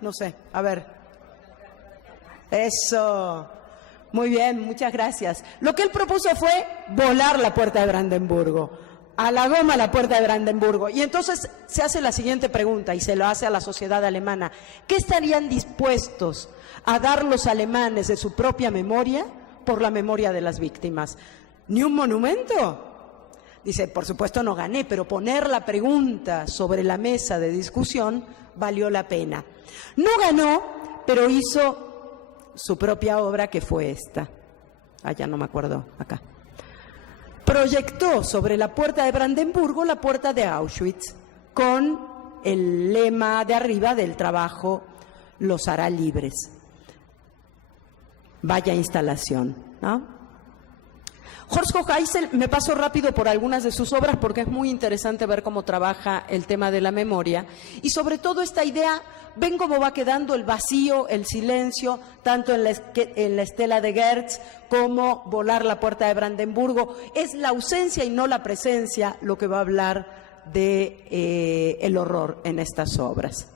no sé, a ver. Eso. Muy bien, muchas gracias. Lo que él propuso fue volar la puerta de Brandenburgo. A la goma la puerta de Brandenburgo. Y entonces se hace la siguiente pregunta, y se lo hace a la sociedad alemana. ¿Qué estarían dispuestos a dar los alemanes de su propia memoria por la memoria de las víctimas? ¿Ni un monumento? Dice, por supuesto no gané, pero poner la pregunta sobre la mesa de discusión valió la pena. No ganó, pero hizo su propia obra, que fue esta. Ya no me acuerdo, acá. Proyectó sobre la puerta de Brandenburgo la puerta de Auschwitz, con el lema de arriba del trabajo los hará libres. Vaya instalación, ¿no? Horst Hoheisel, me paso rápido por algunas de sus obras porque es muy interesante ver cómo trabaja el tema de la memoria y sobre todo esta idea, ven cómo va quedando el vacío, el silencio, tanto en la estela de Gertz como volar la puerta de Brandenburgo. Es la ausencia y no la presencia lo que va a hablar de el horror en estas obras.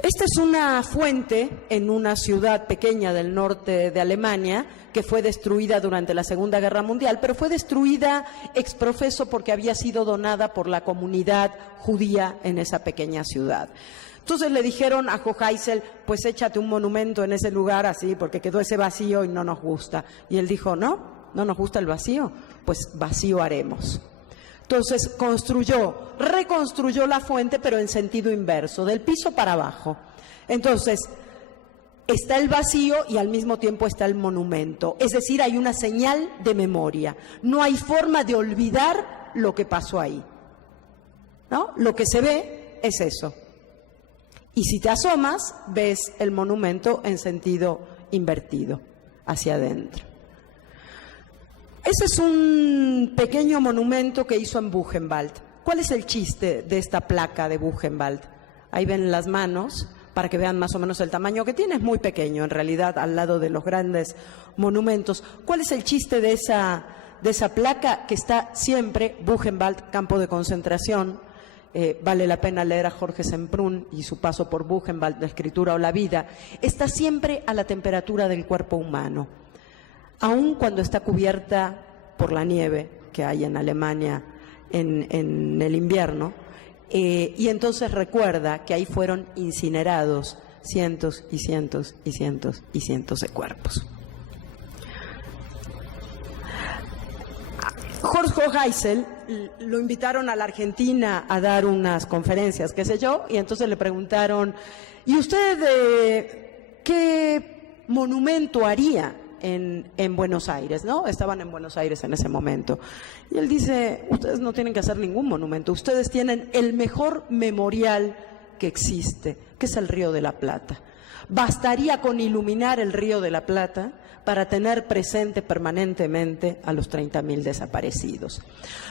Esta es una fuente en una ciudad pequeña del norte de Alemania que fue destruida durante la Segunda Guerra Mundial, pero fue destruida ex profeso porque había sido donada por la comunidad judía en esa pequeña ciudad. Entonces le dijeron a Hoheisel, pues échate un monumento en ese lugar así, porque quedó ese vacío y no nos gusta. Y él dijo, no nos gusta el vacío, pues vacío haremos. Entonces reconstruyó la fuente, pero en sentido inverso, del piso para abajo. Entonces, está el vacío y al mismo tiempo está el monumento. Es decir, hay una señal de memoria. No hay forma de olvidar lo que pasó ahí, ¿no? Lo que se ve es eso. Y si te asomas, ves el monumento en sentido invertido, hacia adentro. Ese es un pequeño monumento que hizo en Buchenwald. ¿Cuál es el chiste de esta placa de Buchenwald? Ahí ven las manos, para que vean más o menos el tamaño que tiene. Es muy pequeño, en realidad, al lado de los grandes monumentos. ¿Cuál es el chiste de esa placa? Que está siempre Buchenwald, campo de concentración. Vale la pena leer a Jorge Semprún y su paso por Buchenwald, la escritura o la vida. Está siempre a la temperatura del cuerpo humano. Aun cuando está cubierta por la nieve que hay en Alemania en el invierno, y entonces recuerda que ahí fueron incinerados cientos y cientos y cientos y cientos de cuerpos. Horst Hoheisel lo invitaron a la Argentina a dar unas conferencias, qué sé yo, y entonces le preguntaron, ¿y usted qué monumento haría en Buenos Aires, ¿no? Estaban en Buenos Aires en ese momento. Y él dice, ustedes no tienen que hacer ningún monumento, ustedes tienen el mejor memorial que existe, que es el Río de la Plata. Bastaría con iluminar el Río de la Plata para tener presente permanentemente a los 30.000 desaparecidos.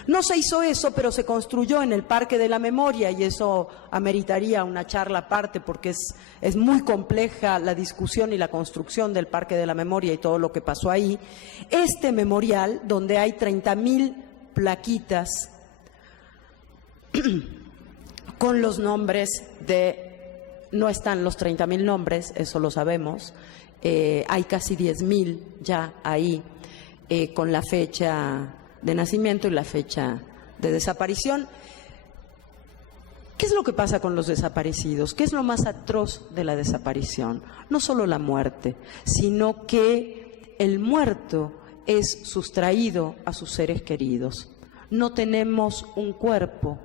No se hizo eso, pero se construyó en el Parque de la Memoria, y eso ameritaría una charla aparte porque es muy compleja la discusión y la construcción del Parque de la Memoria y todo lo que pasó ahí. Este memorial, donde hay 30.000 plaquitas con los nombres de... No están los 30.000 nombres, eso lo sabemos. Hay casi 10.000 ya ahí, con la fecha de nacimiento y la fecha de desaparición. ¿Qué es lo que pasa con los desaparecidos? ¿Qué es lo más atroz de la desaparición? No solo la muerte, sino que el muerto es sustraído a sus seres queridos. No tenemos un cuerpo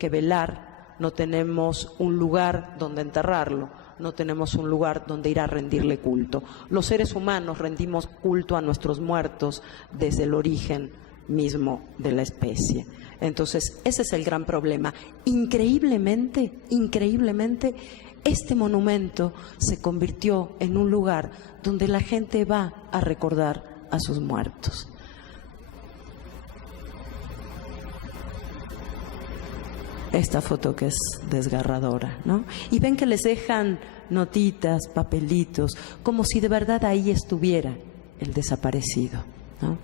que velar, no tenemos un lugar donde enterrarlo, no tenemos un lugar donde ir a rendirle culto. Los seres humanos rendimos culto a nuestros muertos desde el origen mismo de la especie. Entonces, ese es el gran problema. Increíblemente, este monumento se convirtió en un lugar donde la gente va a recordar a sus muertos. Esta foto que es desgarradora, ¿no? Y ven que les dejan notitas, papelitos, como si de verdad ahí estuviera el desaparecido, ¿no?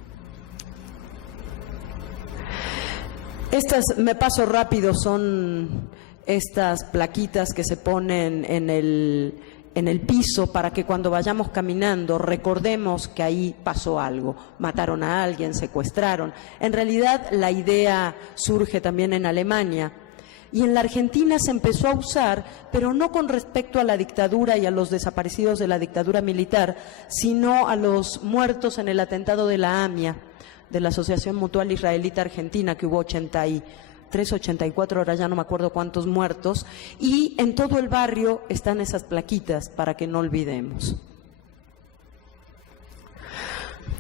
Estas, me paso rápido, son estas plaquitas que se ponen en el piso para que cuando vayamos caminando recordemos que ahí pasó algo, mataron a alguien, secuestraron. En realidad la idea surge también en Alemania. Y en la Argentina se empezó a usar, pero no con respecto a la dictadura y a los desaparecidos de la dictadura militar, sino a los muertos en el atentado de la AMIA, de la Asociación Mutual Israelita Argentina, que hubo 83, 84, ahora ya no me acuerdo cuántos muertos, y en todo el barrio están esas plaquitas para que no olvidemos.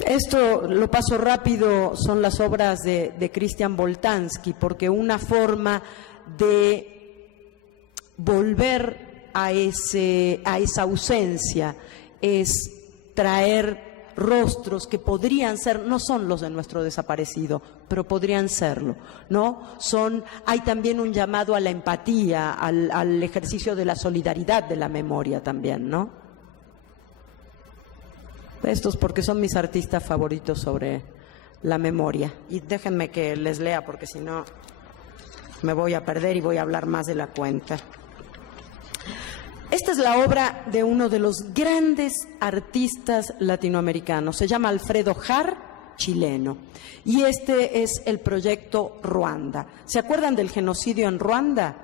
Esto lo paso rápido, son las obras de Christian Boltanski, porque una forma de volver a esa ausencia es traer rostros que podrían ser, no son los de nuestro desaparecido, pero podrían serlo, ¿no? Hay también un llamado a la empatía, al ejercicio de la solidaridad de la memoria también, ¿no? Estos porque son mis artistas favoritos sobre la memoria. Y déjenme que les lea porque si no me voy a perder y voy a hablar más de la cuenta. Esta es la obra de uno de los grandes artistas latinoamericanos. Se llama Alfredo Har, chileno. Y este es el proyecto Ruanda. ¿Se acuerdan del genocidio en Ruanda?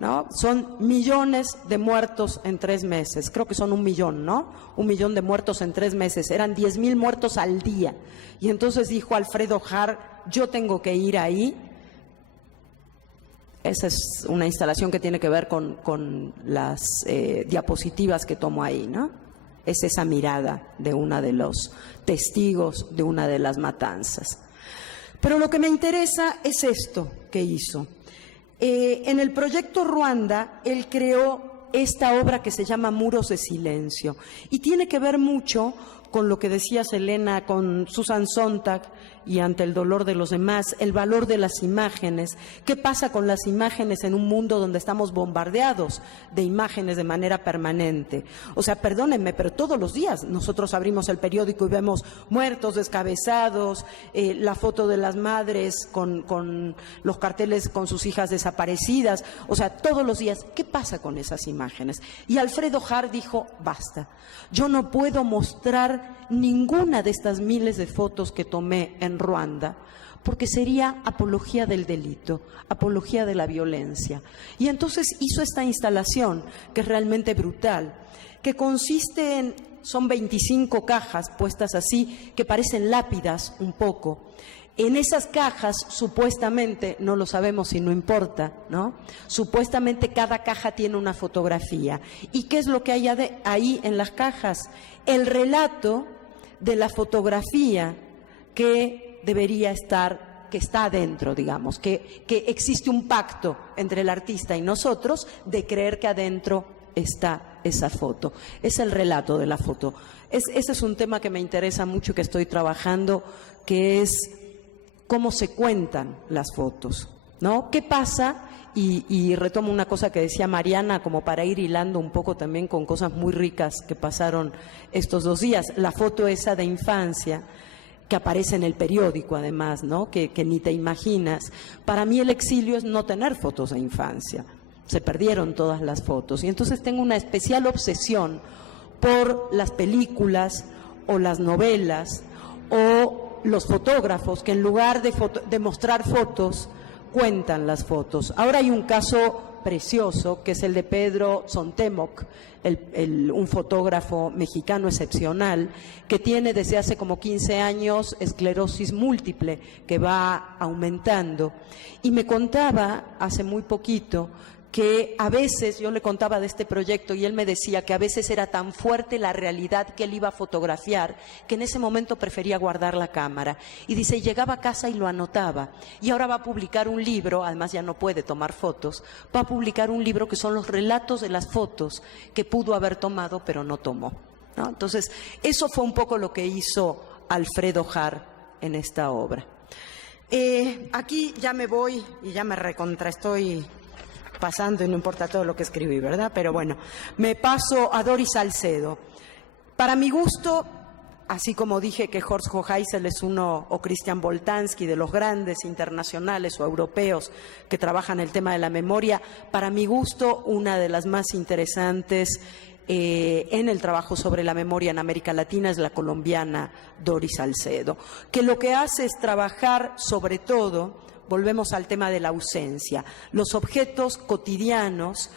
¿No? Son millones de muertos en 3 meses. Creo que son 1 millón, ¿no? 1 millón de muertos en 3 meses. Eran 10.000 muertos al día. Y entonces dijo Alfredo Har, yo tengo que ir ahí. Esa es una instalación que tiene que ver con las diapositivas que tomo ahí, ¿no? Es esa mirada de uno de los testigos de una de las matanzas. Pero lo que me interesa es esto que hizo. En el proyecto Ruanda, él creó esta obra que se llama Muros de Silencio y tiene que ver mucho con lo que decía Selena, con Susan Sontag y ante el dolor de los demás, el valor de las imágenes. ¿Qué pasa con las imágenes en un mundo donde estamos bombardeados de imágenes de manera permanente? O sea, perdónenme, pero todos los días nosotros abrimos el periódico y vemos muertos, descabezados, la foto de las madres con los carteles con sus hijas desaparecidas. O sea, todos los días, ¿qué pasa con esas imágenes? Y Alfredo Har dijo, basta, yo no puedo mostrar ninguna de estas miles de fotos que tomé en Ruanda, porque sería apología del delito, apología de la violencia. Y entonces hizo esta instalación, que es realmente brutal, que consiste en, son 25 cajas puestas así, que parecen lápidas un poco. En esas cajas, supuestamente, no lo sabemos y no importa, ¿no? Supuestamente cada caja tiene una fotografía. ¿Y qué es lo que hay ahí en las cajas? El relato de la fotografía que debería estar, que está adentro, digamos, que existe un pacto entre el artista y nosotros de creer que adentro está esa foto. Es el relato de la foto. Ese es un tema que me interesa mucho y que estoy trabajando, que es cómo se cuentan las fotos, ¿no? ¿Qué pasa? Y retomo una cosa que decía Mariana, como para ir hilando un poco también con cosas muy ricas que pasaron estos 2 días. La foto esa de infancia, que aparece en el periódico además, ¿no? Que ni te imaginas. Para mí el exilio es no tener fotos de infancia. Se perdieron todas las fotos. Y entonces tengo una especial obsesión por las películas o las novelas o los fotógrafos que en lugar de mostrar fotos, cuentan las fotos. Ahora hay un caso precioso que es el de Pedro Sontemoc, un fotógrafo mexicano excepcional que tiene desde hace como 15 años esclerosis múltiple que va aumentando. Y me contaba hace muy poquito que a veces, yo le contaba de este proyecto y él me decía que a veces era tan fuerte la realidad que él iba a fotografiar que en ese momento prefería guardar la cámara. Y dice, llegaba a casa y lo anotaba. Y ahora va a publicar un libro, además ya no puede tomar fotos, va a publicar un libro que son los relatos de las fotos que pudo haber tomado pero no tomó, ¿no? Entonces, eso fue un poco lo que hizo Alfredo Harr en esta obra. Aquí ya me voy y ya me estoy pasando y no importa todo lo que escribí, ¿verdad? Pero bueno, me paso a Doris Salcedo. Para mi gusto, así como dije que Horst Hoheisel es uno, o Christian Boltanski, de los grandes internacionales o europeos que trabajan el tema de la memoria, para mi gusto, una de las más interesantes en el trabajo sobre la memoria en América Latina es la colombiana Doris Salcedo, que lo que hace es trabajar sobre todo. Volvemos al tema de la ausencia, los objetos cotidianos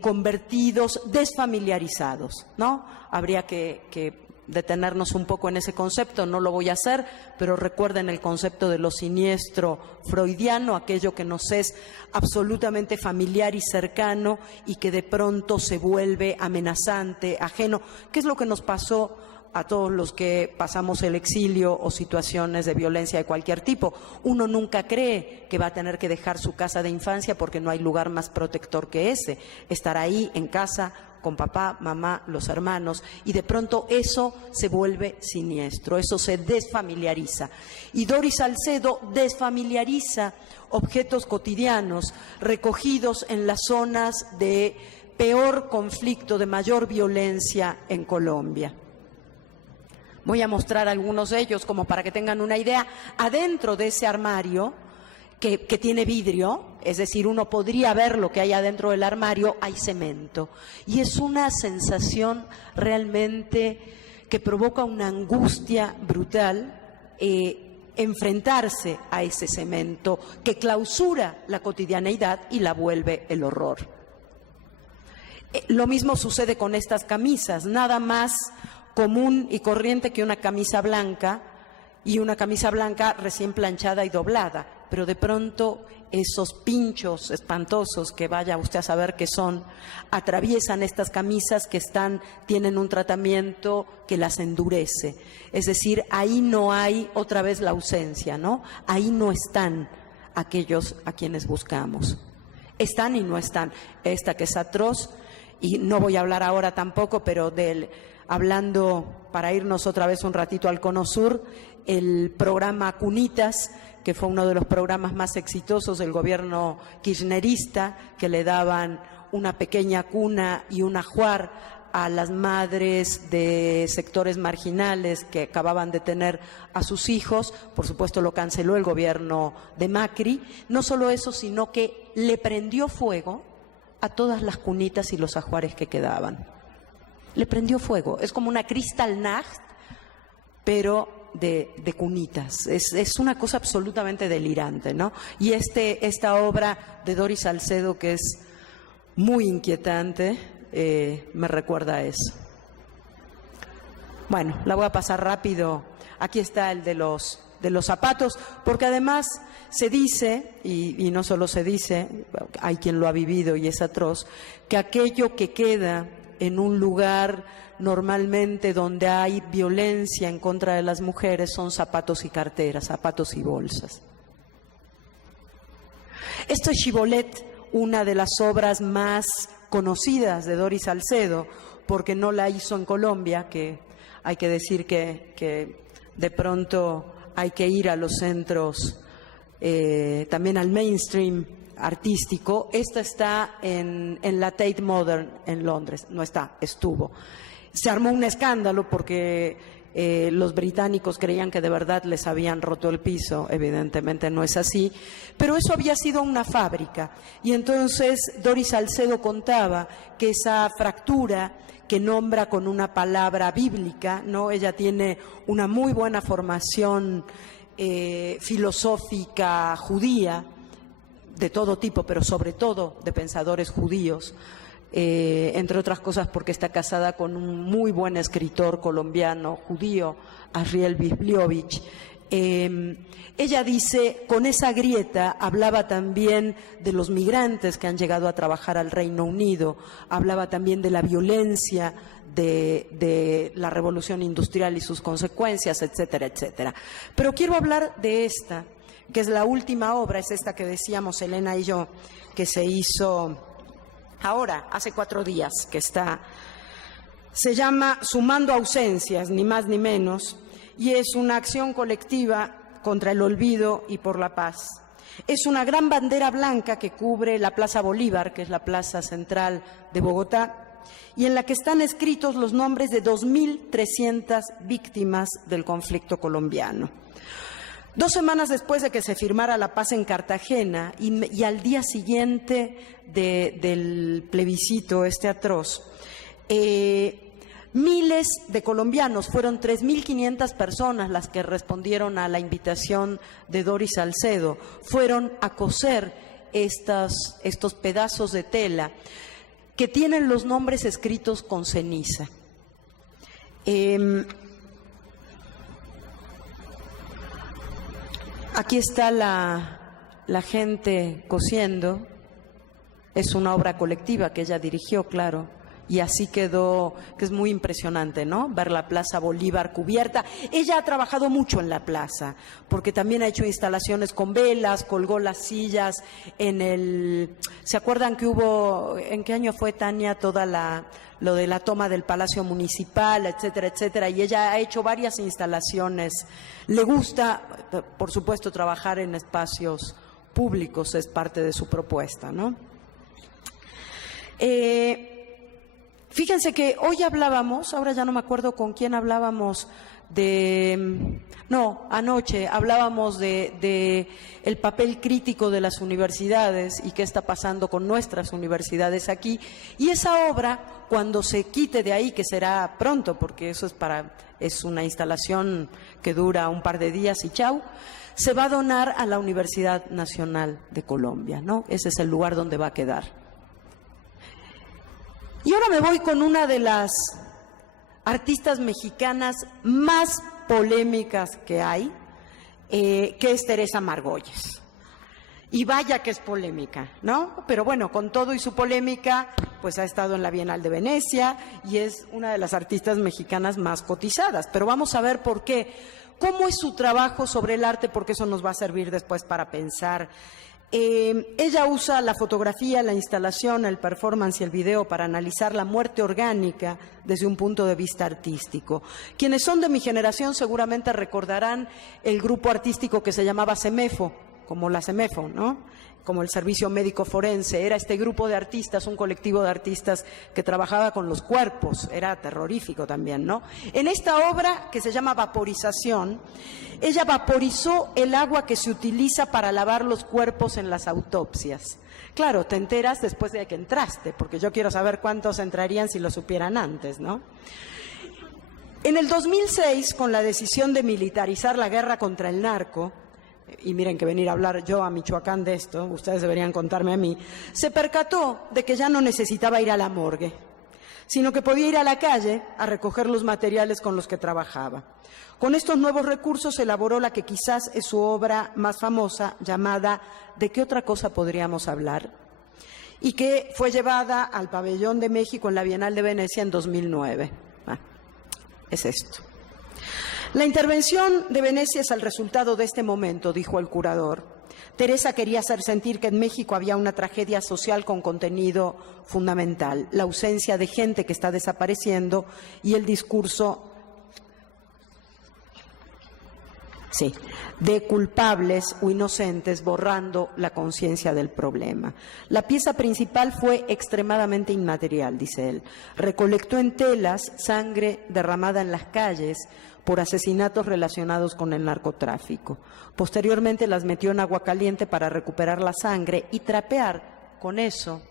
convertidos, desfamiliarizados, ¿no? Habría que detenernos un poco en ese concepto, no lo voy a hacer, pero recuerden el concepto de lo siniestro freudiano, aquello que nos es absolutamente familiar y cercano y que de pronto se vuelve amenazante, ajeno. ¿Qué es lo que nos pasó a todos los que pasamos el exilio o situaciones de violencia de cualquier tipo? Uno nunca cree que va a tener que dejar su casa de infancia porque no hay lugar más protector que ese. Estar ahí en casa con papá, mamá, los hermanos, y de pronto eso se vuelve siniestro, eso se desfamiliariza. Y Doris Salcedo desfamiliariza objetos cotidianos recogidos en las zonas de peor conflicto, de mayor violencia en Colombia. Voy a mostrar algunos de ellos como para que tengan una idea. Adentro de ese armario, que tiene vidrio, es decir, uno podría ver lo que hay adentro del armario, hay cemento. Y es una sensación realmente que provoca una angustia brutal enfrentarse a ese cemento que clausura la cotidianeidad y la vuelve el horror. Lo mismo sucede con estas camisas, nada más común y corriente que una camisa blanca, y una camisa blanca recién planchada y doblada, pero de pronto esos pinchos espantosos, que vaya usted a saber qué son, atraviesan estas camisas que tienen un tratamiento que las endurece. Es decir, ahí no hay otra vez la ausencia, ¿no? Ahí no están aquellos a quienes buscamos. Están y no están. Esta que es atroz, y no voy a hablar ahora tampoco, pero hablando, para irnos otra vez un ratito al Cono Sur, el programa Cunitas, que fue uno de los programas más exitosos del gobierno kirchnerista, que le daban una pequeña cuna y un ajuar a las madres de sectores marginales que acababan de tener a sus hijos. Por supuesto lo canceló el gobierno de Macri. No solo eso, sino que le prendió fuego a todas las cunitas y los ajuares que quedaban. Le prendió fuego. Es como una Kristallnacht, pero de cunitas. Es una cosa absolutamente delirante, ¿no? Y esta obra de Doris Salcedo, que es muy inquietante, me recuerda a eso. Bueno, la voy a pasar rápido. Aquí está el de los zapatos, porque además se dice, y no solo se dice, hay quien lo ha vivido y es atroz, que aquello que queda en un lugar normalmente donde hay violencia en contra de las mujeres son zapatos y carteras, zapatos y bolsas. Esto es Chibolet, una de las obras más conocidas de Doris Salcedo, porque no la hizo en Colombia, que hay que decir que de pronto hay que ir a los centros, también al mainstream artístico. Esta está en la Tate Modern en Londres, no está, estuvo. Se armó un escándalo porque los británicos creían que de verdad les habían roto el piso. Evidentemente no es así, pero eso había sido una fábrica. Y entonces Doris Salcedo contaba que esa fractura que nombra con una palabra bíblica, ¿no? Ella tiene una muy buena formación filosófica judía, de todo tipo, pero sobre todo de pensadores judíos, entre otras cosas porque está casada con un muy buen escritor colombiano judío, Ariel Bibliovich. Ella dice, con esa grieta hablaba también de los migrantes que han llegado a trabajar al Reino Unido, hablaba también de la violencia de la revolución industrial y sus consecuencias, etcétera, etcétera. Pero quiero hablar de esta, que es la última obra, es esta que decíamos Elena y yo, que se hizo ahora, hace 4 días, que está, se llama Sumando Ausencias, ni más ni menos, y es una acción colectiva contra el olvido y por la paz. Es una gran bandera blanca que cubre la Plaza Bolívar, que es la plaza central de Bogotá, y en la que están escritos los nombres de 2.300 víctimas del conflicto colombiano. 2 semanas después de que se firmara la paz en Cartagena y al día siguiente del plebiscito atroz, miles de colombianos, fueron 3.500 personas las que respondieron a la invitación de Doris Salcedo, fueron a coser estos pedazos de tela que tienen los nombres escritos con ceniza. Aquí está la gente cosiendo. Es una obra colectiva que ella dirigió, claro, y así quedó, que es muy impresionante, ¿no? Ver la Plaza Bolívar cubierta. Ella ha trabajado mucho en la plaza, porque también ha hecho instalaciones con velas, colgó las sillas ¿se acuerdan que hubo, en qué año fue, Tania, lo de la toma del Palacio Municipal, etcétera, etcétera? Y ella ha hecho varias instalaciones. Le gusta, por supuesto, trabajar en espacios públicos, es parte de su propuesta, ¿no? Fíjense que hoy hablábamos, ahora ya no me acuerdo con quién hablábamos, anoche hablábamos de el papel crítico de las universidades y qué está pasando con nuestras universidades aquí. Y esa obra, cuando se quite de ahí, que será pronto, porque eso es una instalación que dura un par de días y chau, se va a donar a la Universidad Nacional de Colombia, ¿no? Ese es el lugar donde va a quedar. Y ahora me voy con una de las artistas mexicanas más polémicas que hay, que es Teresa Margolles. Y vaya que es polémica, ¿no? Pero bueno, con todo y su polémica, pues ha estado en la Bienal de Venecia y es una de las artistas mexicanas más cotizadas. Pero vamos a ver por qué. ¿Cómo es su trabajo sobre el arte? Porque eso nos va a servir después para pensar. Ella usa la fotografía, la instalación, el performance y el video para analizar la muerte orgánica desde un punto de vista artístico. Quienes son de mi generación seguramente recordarán el grupo artístico que se llamaba CEMEFO, como la CEMEFO, ¿no? Como el Servicio Médico Forense. Era este grupo de artistas, un colectivo de artistas que trabajaba con los cuerpos. Era terrorífico también, ¿no? En esta obra, que se llama Vaporización, ella vaporizó el agua que se utiliza para lavar los cuerpos en las autopsias. Claro, te enteras después de que entraste, porque yo quiero saber cuántos entrarían si lo supieran antes, ¿no? En el 2006, con la decisión de militarizar la guerra contra el narco, y miren que venir a hablar yo a Michoacán de esto, ustedes deberían contarme a mí, se percató de que ya no necesitaba ir a la morgue, sino que podía ir a la calle a recoger los materiales con los que trabajaba. Con estos nuevos recursos elaboró la que quizás es su obra más famosa, llamada ¿De qué otra cosa podríamos hablar?, y que fue llevada al Pabellón de México en la Bienal de Venecia en 2009. Es esto. La intervención de Venecia es el resultado de este momento, dijo el curador, Teresa quería hacer sentir que en México había una tragedia social con contenido fundamental, la ausencia de gente que está desapareciendo y el discurso de culpables o inocentes borrando la conciencia del problema. La pieza principal fue extremadamente inmaterial, dice él. Recolectó en telas sangre derramada en las calles por asesinatos relacionados con el narcotráfico. Posteriormente las metió en agua caliente para recuperar la sangre y trapear con eso,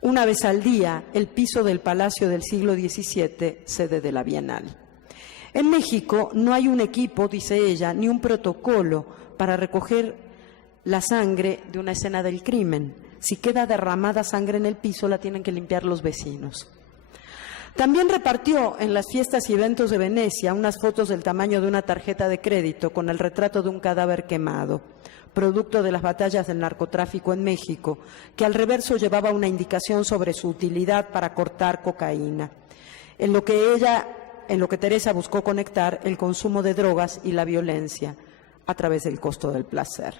una vez al día, el piso del Palacio del siglo XVII, sede de la Bienal. En México no hay un equipo, dice ella, ni un protocolo para recoger la sangre de una escena del crimen. Si queda derramada sangre en el piso, la tienen que limpiar los vecinos. También repartió en las fiestas y eventos de Venecia unas fotos del tamaño de una tarjeta de crédito con el retrato de un cadáver quemado, producto de las batallas del narcotráfico en México, que al reverso llevaba una indicación sobre su utilidad para cortar cocaína. En lo que Teresa buscó conectar el consumo de drogas y la violencia a través del costo del placer.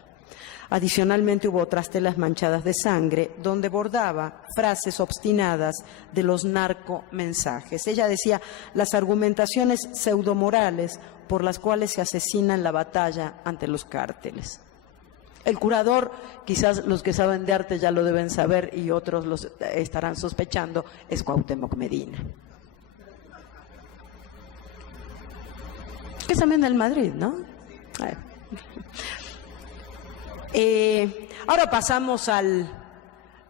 Adicionalmente hubo otras telas manchadas de sangre donde bordaba frases obstinadas de los narcomensajes. Ella decía las argumentaciones pseudomorales por las cuales se asesina en la batalla ante los cárteles. El curador, quizás los que saben de arte ya lo deben saber y otros los estarán sospechando, es Cuauhtémoc Medina. Que es también del Madrid, ¿no? Ahora pasamos al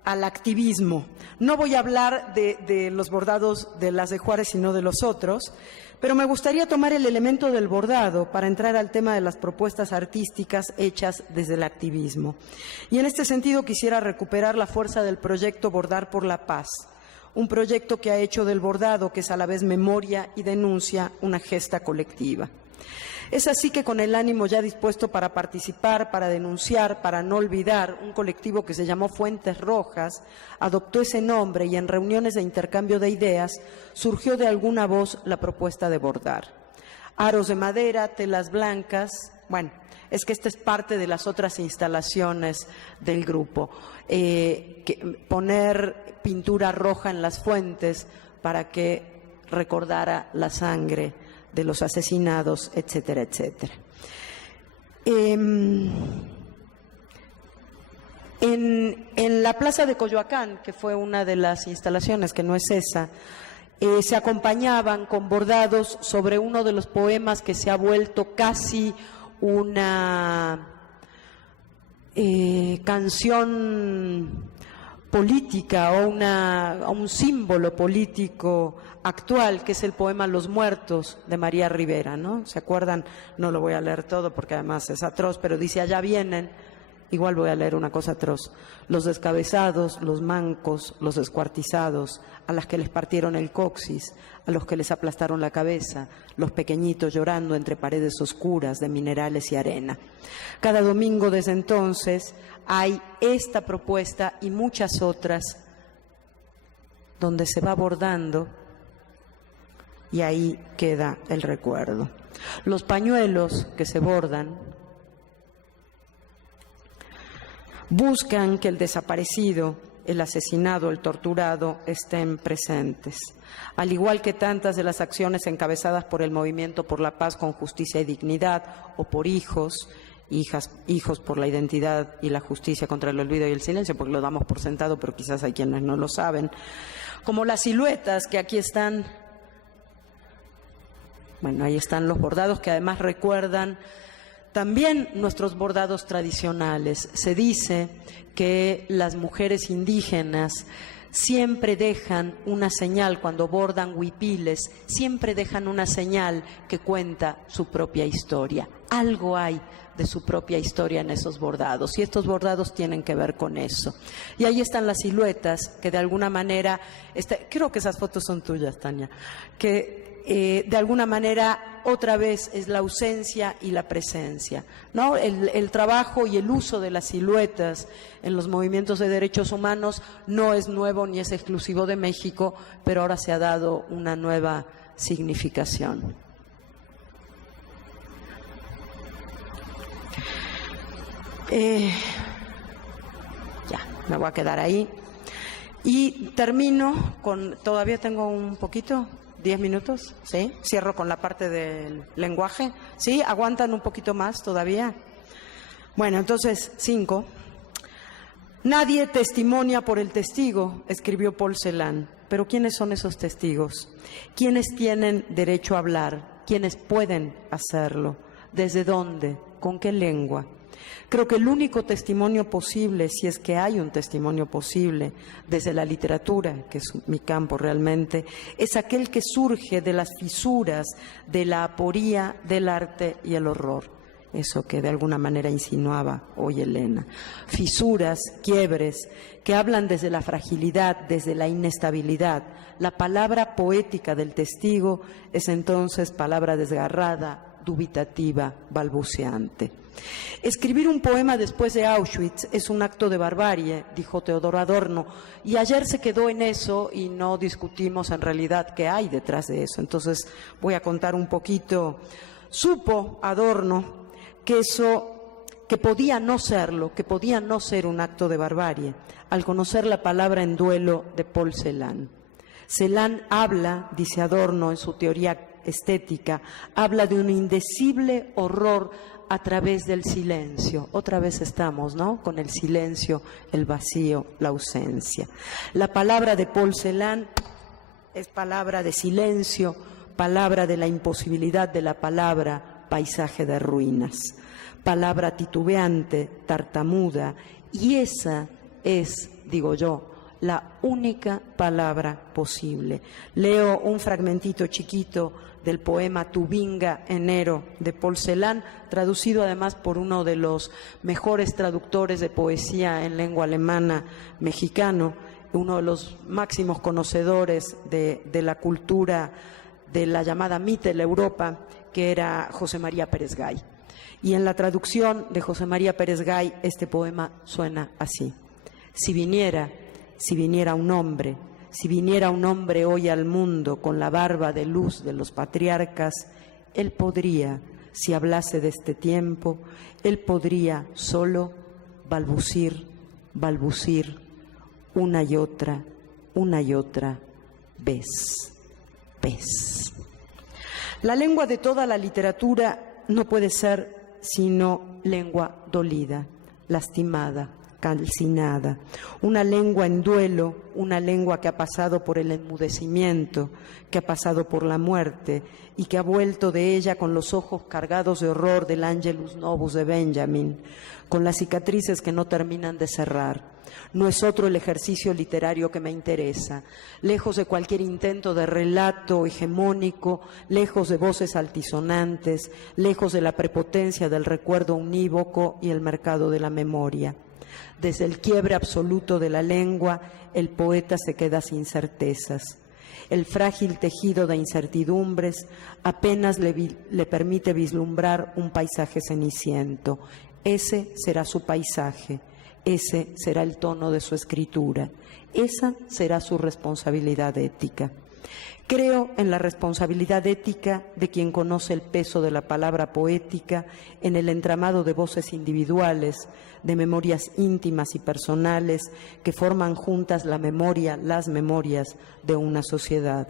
activismo. No voy a hablar de los bordados de las de Juárez, sino de los otros, pero me gustaría tomar el elemento del bordado para entrar al tema de las propuestas artísticas hechas desde el activismo. Y en este sentido quisiera recuperar la fuerza del proyecto Bordar por la Paz, un proyecto que ha hecho del bordado, que es a la vez memoria y denuncia, una gesta colectiva. Es así que con el ánimo ya dispuesto para participar, para denunciar, para no olvidar, un colectivo que se llamó Fuentes Rojas adoptó ese nombre y en reuniones de intercambio de ideas surgió de alguna voz la propuesta de bordar. Aros de madera, telas blancas, bueno, es que esta es parte de las otras instalaciones del grupo. Poner pintura roja en las fuentes para que recordara la sangre de los asesinados, etcétera, etcétera. En la Plaza de Coyoacán, que fue una de las instalaciones, que no es esa, se acompañaban con bordados sobre uno de los poemas que se ha vuelto casi una canción política o un símbolo político actual, que es el poema Los Muertos de María Rivera, ¿no? ¿Se acuerdan? No lo voy a leer todo porque además es atroz, pero dice: allá vienen, igual voy a leer una cosa atroz, los descabezados, los mancos, los descuartizados, a las que les partieron el coxis, a los que les aplastaron la cabeza, los pequeñitos llorando entre paredes oscuras de minerales y arena. Cada domingo desde entonces hay esta propuesta y muchas otras donde se va bordando y ahí queda el recuerdo. Los pañuelos que se bordan buscan que el desaparecido, el asesinado, el torturado estén presentes, al igual que tantas de las acciones encabezadas por el Movimiento por la Paz con Justicia y Dignidad, o por hijos por la identidad y la justicia contra el olvido y el silencio, porque lo damos por sentado, pero quizás hay quienes no lo saben, como las siluetas que aquí están. Bueno, ahí están los bordados que además recuerdan también nuestros bordados tradicionales. Se dice que las mujeres indígenas siempre dejan una señal cuando bordan huipiles, siempre dejan una señal que cuenta su propia historia. Algo hay de su propia historia en esos bordados, y estos bordados tienen que ver con eso. Y ahí están las siluetas que de alguna manera, creo que esas fotos son tuyas, Tania, que de alguna manera otra vez es la ausencia y la presencia, ¿no? El trabajo y el uso de las siluetas en los movimientos de derechos humanos no es nuevo ni es exclusivo de México, pero ahora se ha dado una nueva significación. Ya, me voy a quedar ahí. Y termino con, todavía tengo un poquito, 10 minutos, ¿sí? Cierro con la parte del lenguaje, ¿sí? ¿Aguantan un poquito más todavía? Bueno, entonces, 5. Nadie testimonia por el testigo, escribió Paul Celan. Pero ¿quiénes son esos testigos? ¿Quiénes tienen derecho a hablar? ¿Quiénes pueden hacerlo? ¿Desde dónde? ¿Con qué lengua? Creo que el único testimonio posible, si es que hay un testimonio posible, desde la literatura, que es mi campo realmente, es aquel que surge de las fisuras de la aporía del arte y el horror. Eso que de alguna manera insinuaba hoy Elena. Fisuras, quiebres, que hablan desde la fragilidad, desde la inestabilidad. La palabra poética del testigo es entonces palabra desgarrada, dubitativa, balbuceante. Escribir un poema después de Auschwitz es un acto de barbarie, dijo Teodoro Adorno, y ayer se quedó en eso y no discutimos en realidad qué hay detrás de eso. Entonces voy a contar un poquito. Supo Adorno que eso, que podía no serlo, que podía no ser un acto de barbarie, al conocer la palabra en duelo de Paul Celan. Celan habla, dice Adorno en su teoría estética, habla de un indecible horror a través del silencio. Otra vez estamos, ¿no?, con el silencio, el vacío, la ausencia. La palabra de Paul Celan es palabra de silencio, palabra de la imposibilidad de la palabra, paisaje de ruinas, palabra titubeante, tartamuda, y esa es, digo yo, la única palabra posible. Leo un fragmentito chiquito del poema Tubinga, enero, de Paul Celan, traducido además por uno de los mejores traductores de poesía en lengua alemana mexicano, uno de los máximos conocedores de la cultura de la llamada Mitteleuropa, que era José María Pérez Gay. Y en la traducción de José María Pérez Gay, este poema suena así: si viniera un hombre, si viniera un hombre hoy al mundo con la barba de luz de los patriarcas, él podría, si hablase de este tiempo, él podría solo balbucir, una y otra vez. La lengua de toda la literatura no puede ser sino lengua dolida, lastimada, calcinada, una lengua en duelo, una lengua que ha pasado por el enmudecimiento, que ha pasado por la muerte y que ha vuelto de ella con los ojos cargados de horror del Angelus Novus de Benjamin, con las cicatrices que no terminan de cerrar. No es otro el ejercicio literario que me interesa, lejos de cualquier intento de relato hegemónico, lejos de voces altisonantes, lejos de la prepotencia del recuerdo unívoco y el mercado de la memoria. Desde el quiebre absoluto de la lengua, el poeta se queda sin certezas. El frágil tejido de incertidumbres apenas le permite vislumbrar un paisaje ceniciento. Ese será su paisaje, ese será el tono de su escritura, esa será su responsabilidad ética. Creo en la responsabilidad ética de quien conoce el peso de la palabra poética en el entramado de voces individuales, de memorias íntimas y personales que forman juntas la memoria, las memorias de una sociedad.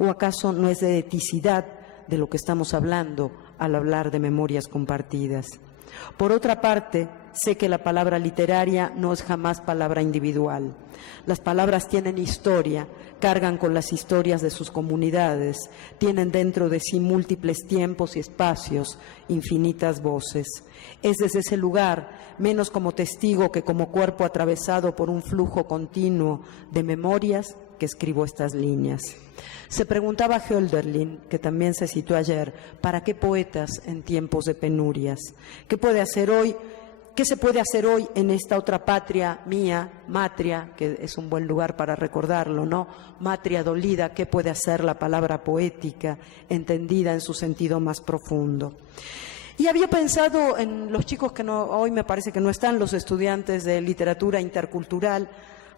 ¿O acaso no es de eticidad de lo que estamos hablando al hablar de memorias compartidas? Por otra parte, sé que la palabra literaria no es jamás palabra individual. Las palabras tienen historia, cargan con las historias de sus comunidades, tienen dentro de sí múltiples tiempos y espacios, infinitas voces. Es desde ese lugar, menos como testigo que como cuerpo atravesado por un flujo continuo de memorias, que escribo estas líneas. Se preguntaba Hölderlin, que también se citó ayer, ¿para qué poetas en tiempos de penurias? ¿Qué puede hacer hoy? ¿Qué se puede hacer hoy en esta otra patria mía, matria, que es un buen lugar para recordarlo, ¿no? Matria dolida, ¿qué puede hacer la palabra poética, entendida en su sentido más profundo? Y había pensado en los chicos que hoy me parece que no están, los estudiantes de literatura intercultural,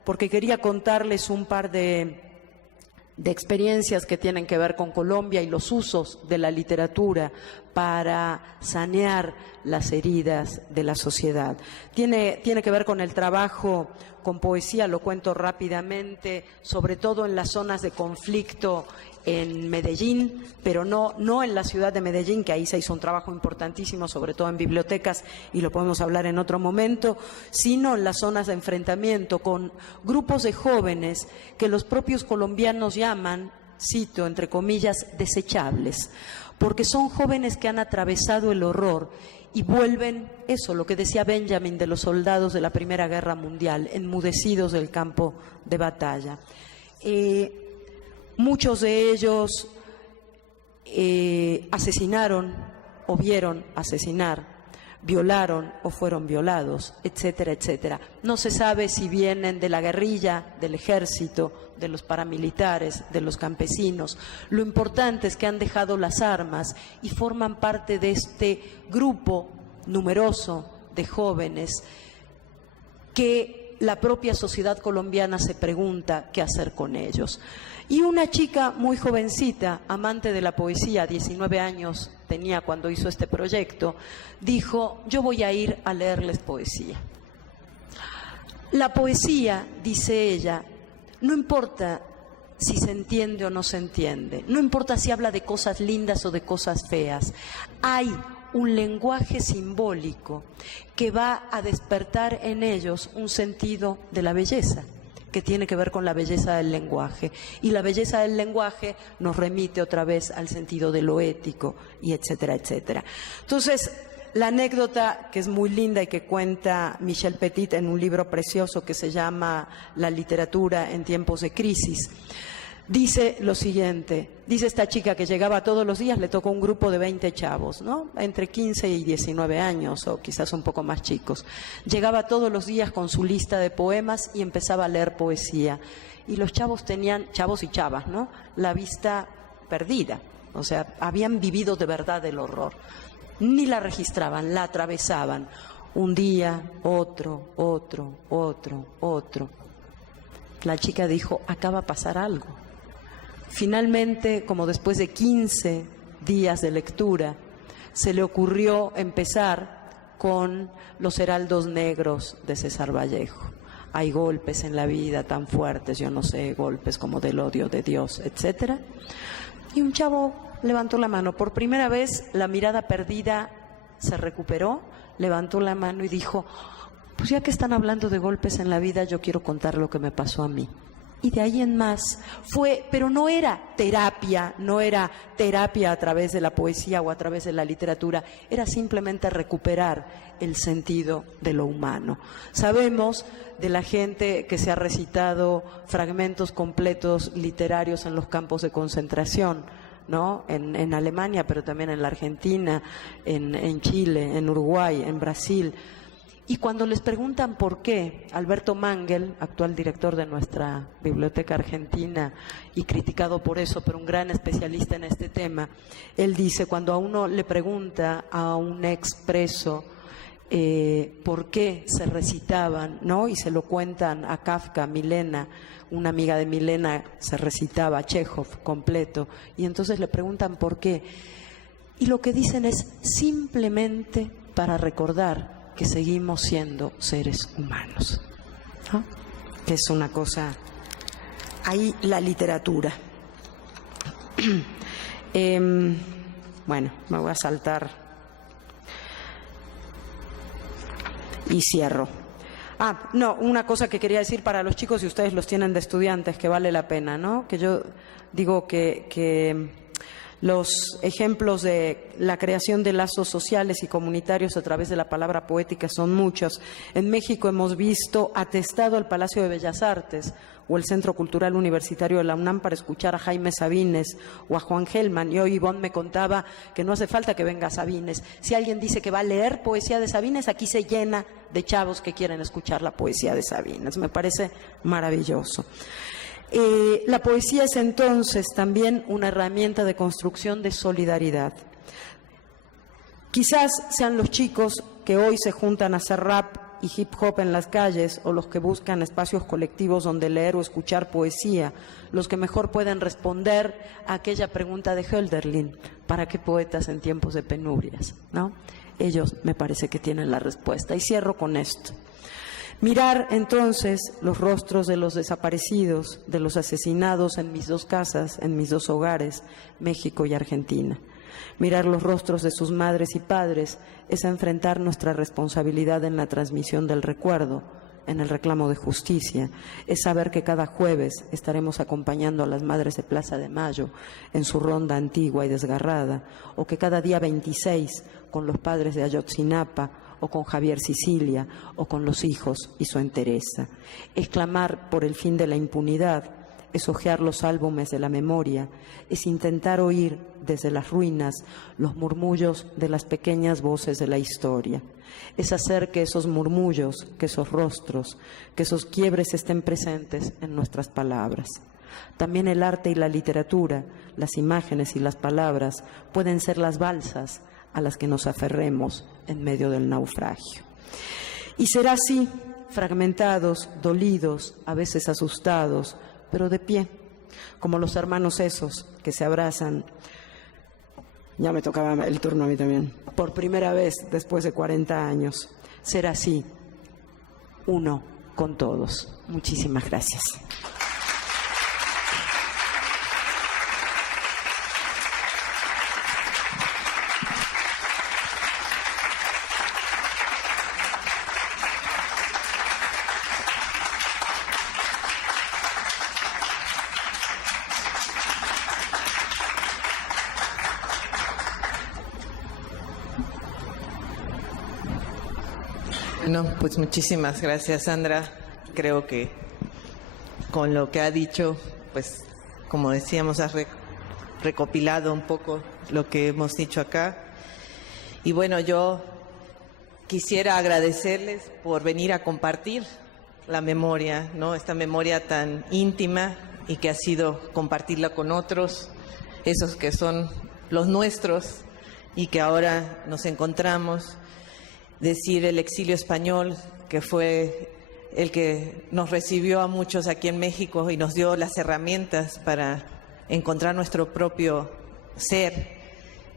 porque quería contarles un par de de experiencias que tienen que ver con Colombia y los usos de la literatura para sanear las heridas de la sociedad. Tiene que ver con el trabajo con poesía, lo cuento rápidamente, sobre todo en las zonas de conflicto en Medellín, pero no en la ciudad de Medellín, que ahí se hizo un trabajo importantísimo, sobre todo en bibliotecas, y lo podemos hablar en otro momento, sino en las zonas de enfrentamiento con grupos de jóvenes que los propios colombianos llaman, cito entre comillas, desechables, porque son jóvenes que han atravesado el horror y vuelven, eso, lo que decía Benjamin de los soldados de la Primera Guerra Mundial, enmudecidos del campo de batalla. Muchos de ellos asesinaron o vieron asesinar, violaron o fueron violados, etcétera, etcétera. No se sabe si vienen de la guerrilla, del ejército, de los paramilitares, de los campesinos. Lo importante es que han dejado las armas y forman parte de este grupo numeroso de jóvenes que la propia sociedad colombiana se pregunta qué hacer con ellos. Y una chica muy jovencita, amante de la poesía, 19 años tenía cuando hizo este proyecto, dijo: yo voy a ir a leerles poesía. La poesía, dice ella, no importa si se entiende o no se entiende, no importa si habla de cosas lindas o de cosas feas, hay un lenguaje simbólico que va a despertar en ellos un sentido de la belleza, que tiene que ver con la belleza del lenguaje. Y la belleza del lenguaje nos remite otra vez al sentido de lo ético, y etcétera, etcétera. Entonces, la anécdota, que es muy linda y que cuenta Michel Petit en un libro precioso que se llama La literatura en tiempos de crisis, dice lo siguiente. Dice esta chica que llegaba todos los días, le tocó un grupo de 20 chavos, ¿no? Entre 15 y 19 años o quizás un poco más chicos. Llegaba todos los días con su lista de poemas y empezaba a leer poesía. Y los chavos tenían, chavos y chavas, ¿no?, la vista perdida. O sea, habían vivido de verdad el horror. Ni la registraban, la atravesaban. Un día, otro. La chica dijo: acá va a pasar algo. Finalmente, como después de 15 días de lectura, se le ocurrió empezar con Los heraldos negros de César Vallejo. Hay golpes en la vida tan fuertes, yo no sé, golpes como del odio de Dios, etcétera. Y un chavo levantó la mano. Por primera vez, la mirada perdida se recuperó, levantó la mano y dijo: pues ya que están hablando de golpes en la vida, yo quiero contar lo que me pasó a mí. Y de ahí en más fue, pero no era terapia a través de la poesía o a través de la literatura, era simplemente recuperar el sentido de lo humano. Sabemos de la gente que se ha recitado fragmentos completos literarios en los campos de concentración, ¿no? En Alemania, pero también en la Argentina, en Chile, en Uruguay, en Brasil. Y cuando les preguntan por qué, Alberto Mangel, actual director de nuestra Biblioteca Argentina y criticado por eso, pero un gran especialista en este tema, él dice, cuando a uno le pregunta a un expreso por qué se recitaban, ¿no?, y se lo cuentan a Kafka, Milena, una amiga de Milena se recitaba Chekhov completo, y entonces le preguntan por qué. Y lo que dicen es simplemente para recordar que seguimos siendo seres humanos, ¿no? Que es una cosa. Ahí la literatura. Bueno, me voy a saltar y cierro. No, una cosa que quería decir para los chicos, y ustedes los tienen de estudiantes, que vale la pena, ¿no? Que yo digo que los ejemplos de la creación de lazos sociales y comunitarios a través de la palabra poética son muchos. En México hemos visto atestado el Palacio de Bellas Artes o el Centro Cultural Universitario de la UNAM para escuchar a Jaime Sabines o a Juan Gelman. Y hoy Ivonne me contaba que no hace falta que venga Sabines. Si alguien dice que va a leer poesía de Sabines, aquí se llena de chavos que quieren escuchar la poesía de Sabines. Me parece maravilloso. La poesía es entonces también una herramienta de construcción de solidaridad. Quizás sean los chicos que hoy se juntan a hacer rap y hip hop en las calles, o los que buscan espacios colectivos donde leer o escuchar poesía, los que mejor pueden responder a aquella pregunta de Hölderlin: ¿para qué poetas en tiempos de penurias?, ¿no? Ellos me parece que tienen la respuesta. Y cierro con esto. Mirar entonces los rostros de los desaparecidos, de los asesinados en mis dos casas, en mis dos hogares, México y Argentina. Mirar los rostros de sus madres y padres es enfrentar nuestra responsabilidad en la transmisión del recuerdo, en el reclamo de justicia. Es saber que cada jueves estaremos acompañando a las madres de Plaza de Mayo en su ronda antigua y desgarrada, o que cada día 26 con los padres de Ayotzinapa, o con Javier Sicilia, o con los hijos y su entereza. Es clamar por el fin de la impunidad, es hojear los álbumes de la memoria, es intentar oír desde las ruinas los murmullos de las pequeñas voces de la historia. Es hacer que esos murmullos, que esos rostros, que esos quiebres estén presentes en nuestras palabras. También el arte y la literatura, las imágenes y las palabras pueden ser las balsas a las que nos aferremos en medio del naufragio. Y será así, fragmentados, dolidos, a veces asustados, pero de pie, como los hermanos esos que se abrazan. Ya me tocaba el turno a mí también. Por primera vez después de 40 años. Será así, uno con todos. Muchísimas gracias. No, pues muchísimas gracias, Sandra. Creo que con lo que ha dicho, pues como decíamos, has recopilado un poco lo que hemos dicho acá. Y bueno, yo quisiera agradecerles por venir a compartir la memoria, ¿no? Esta memoria tan íntima y que ha sido compartirla con otros, esos que son los nuestros y que ahora nos encontramos. Decir el exilio español, que fue el que nos recibió a muchos aquí en México y nos dio las herramientas para encontrar nuestro propio ser.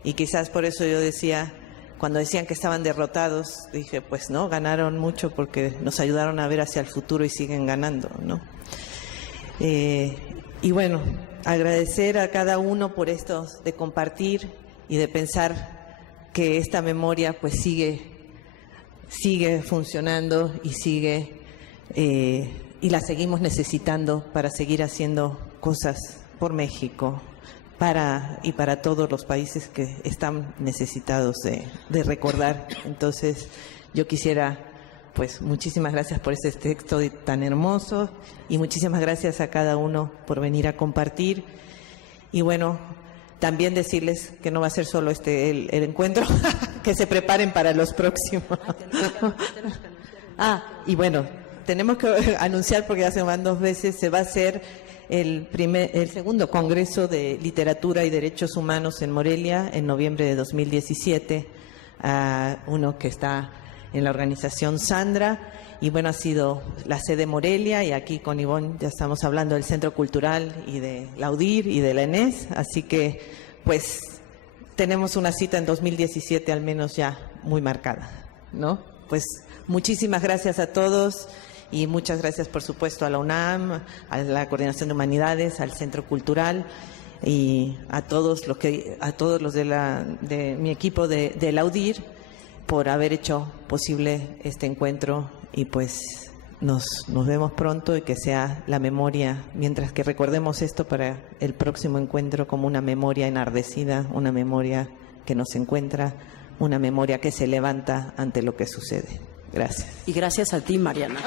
Y quizás por eso yo decía, cuando decían que estaban derrotados, dije, pues no, ganaron mucho porque nos ayudaron a ver hacia el futuro y siguen ganando, ¿no? Y bueno, agradecer a cada uno por esto de compartir y de pensar que esta memoria pues sigue funcionando y sigue y la seguimos necesitando para seguir haciendo cosas por México para todos los países que están necesitados de recordar. Entonces yo quisiera, pues muchísimas gracias por ese texto tan hermoso y muchísimas gracias a cada uno por venir a compartir. Y bueno, también decirles que no va a ser solo el encuentro, que se preparen para los próximos. Y bueno, tenemos que anunciar, porque ya se van 2 veces, se va a hacer el segundo Congreso de Literatura y Derechos Humanos en Morelia en noviembre de 2017, uno que está en la organización Sandra. Y bueno, ha sido la sede Morelia, y aquí con Ivonne ya estamos hablando del Centro Cultural y de la UDIR y de la ENES, así que pues tenemos una cita en 2017 al menos ya muy marcada, ¿no? Pues muchísimas gracias a todos y muchas gracias por supuesto a la UNAM, a la Coordinación de Humanidades, al Centro Cultural y a todos los de mi equipo de la UDIR por haber hecho posible este encuentro. Y pues nos vemos pronto y que sea la memoria, mientras que recordemos esto para el próximo encuentro como una memoria enardecida, una memoria que nos encuentra, una memoria que se levanta ante lo que sucede. Gracias. Y gracias a ti, Mariana.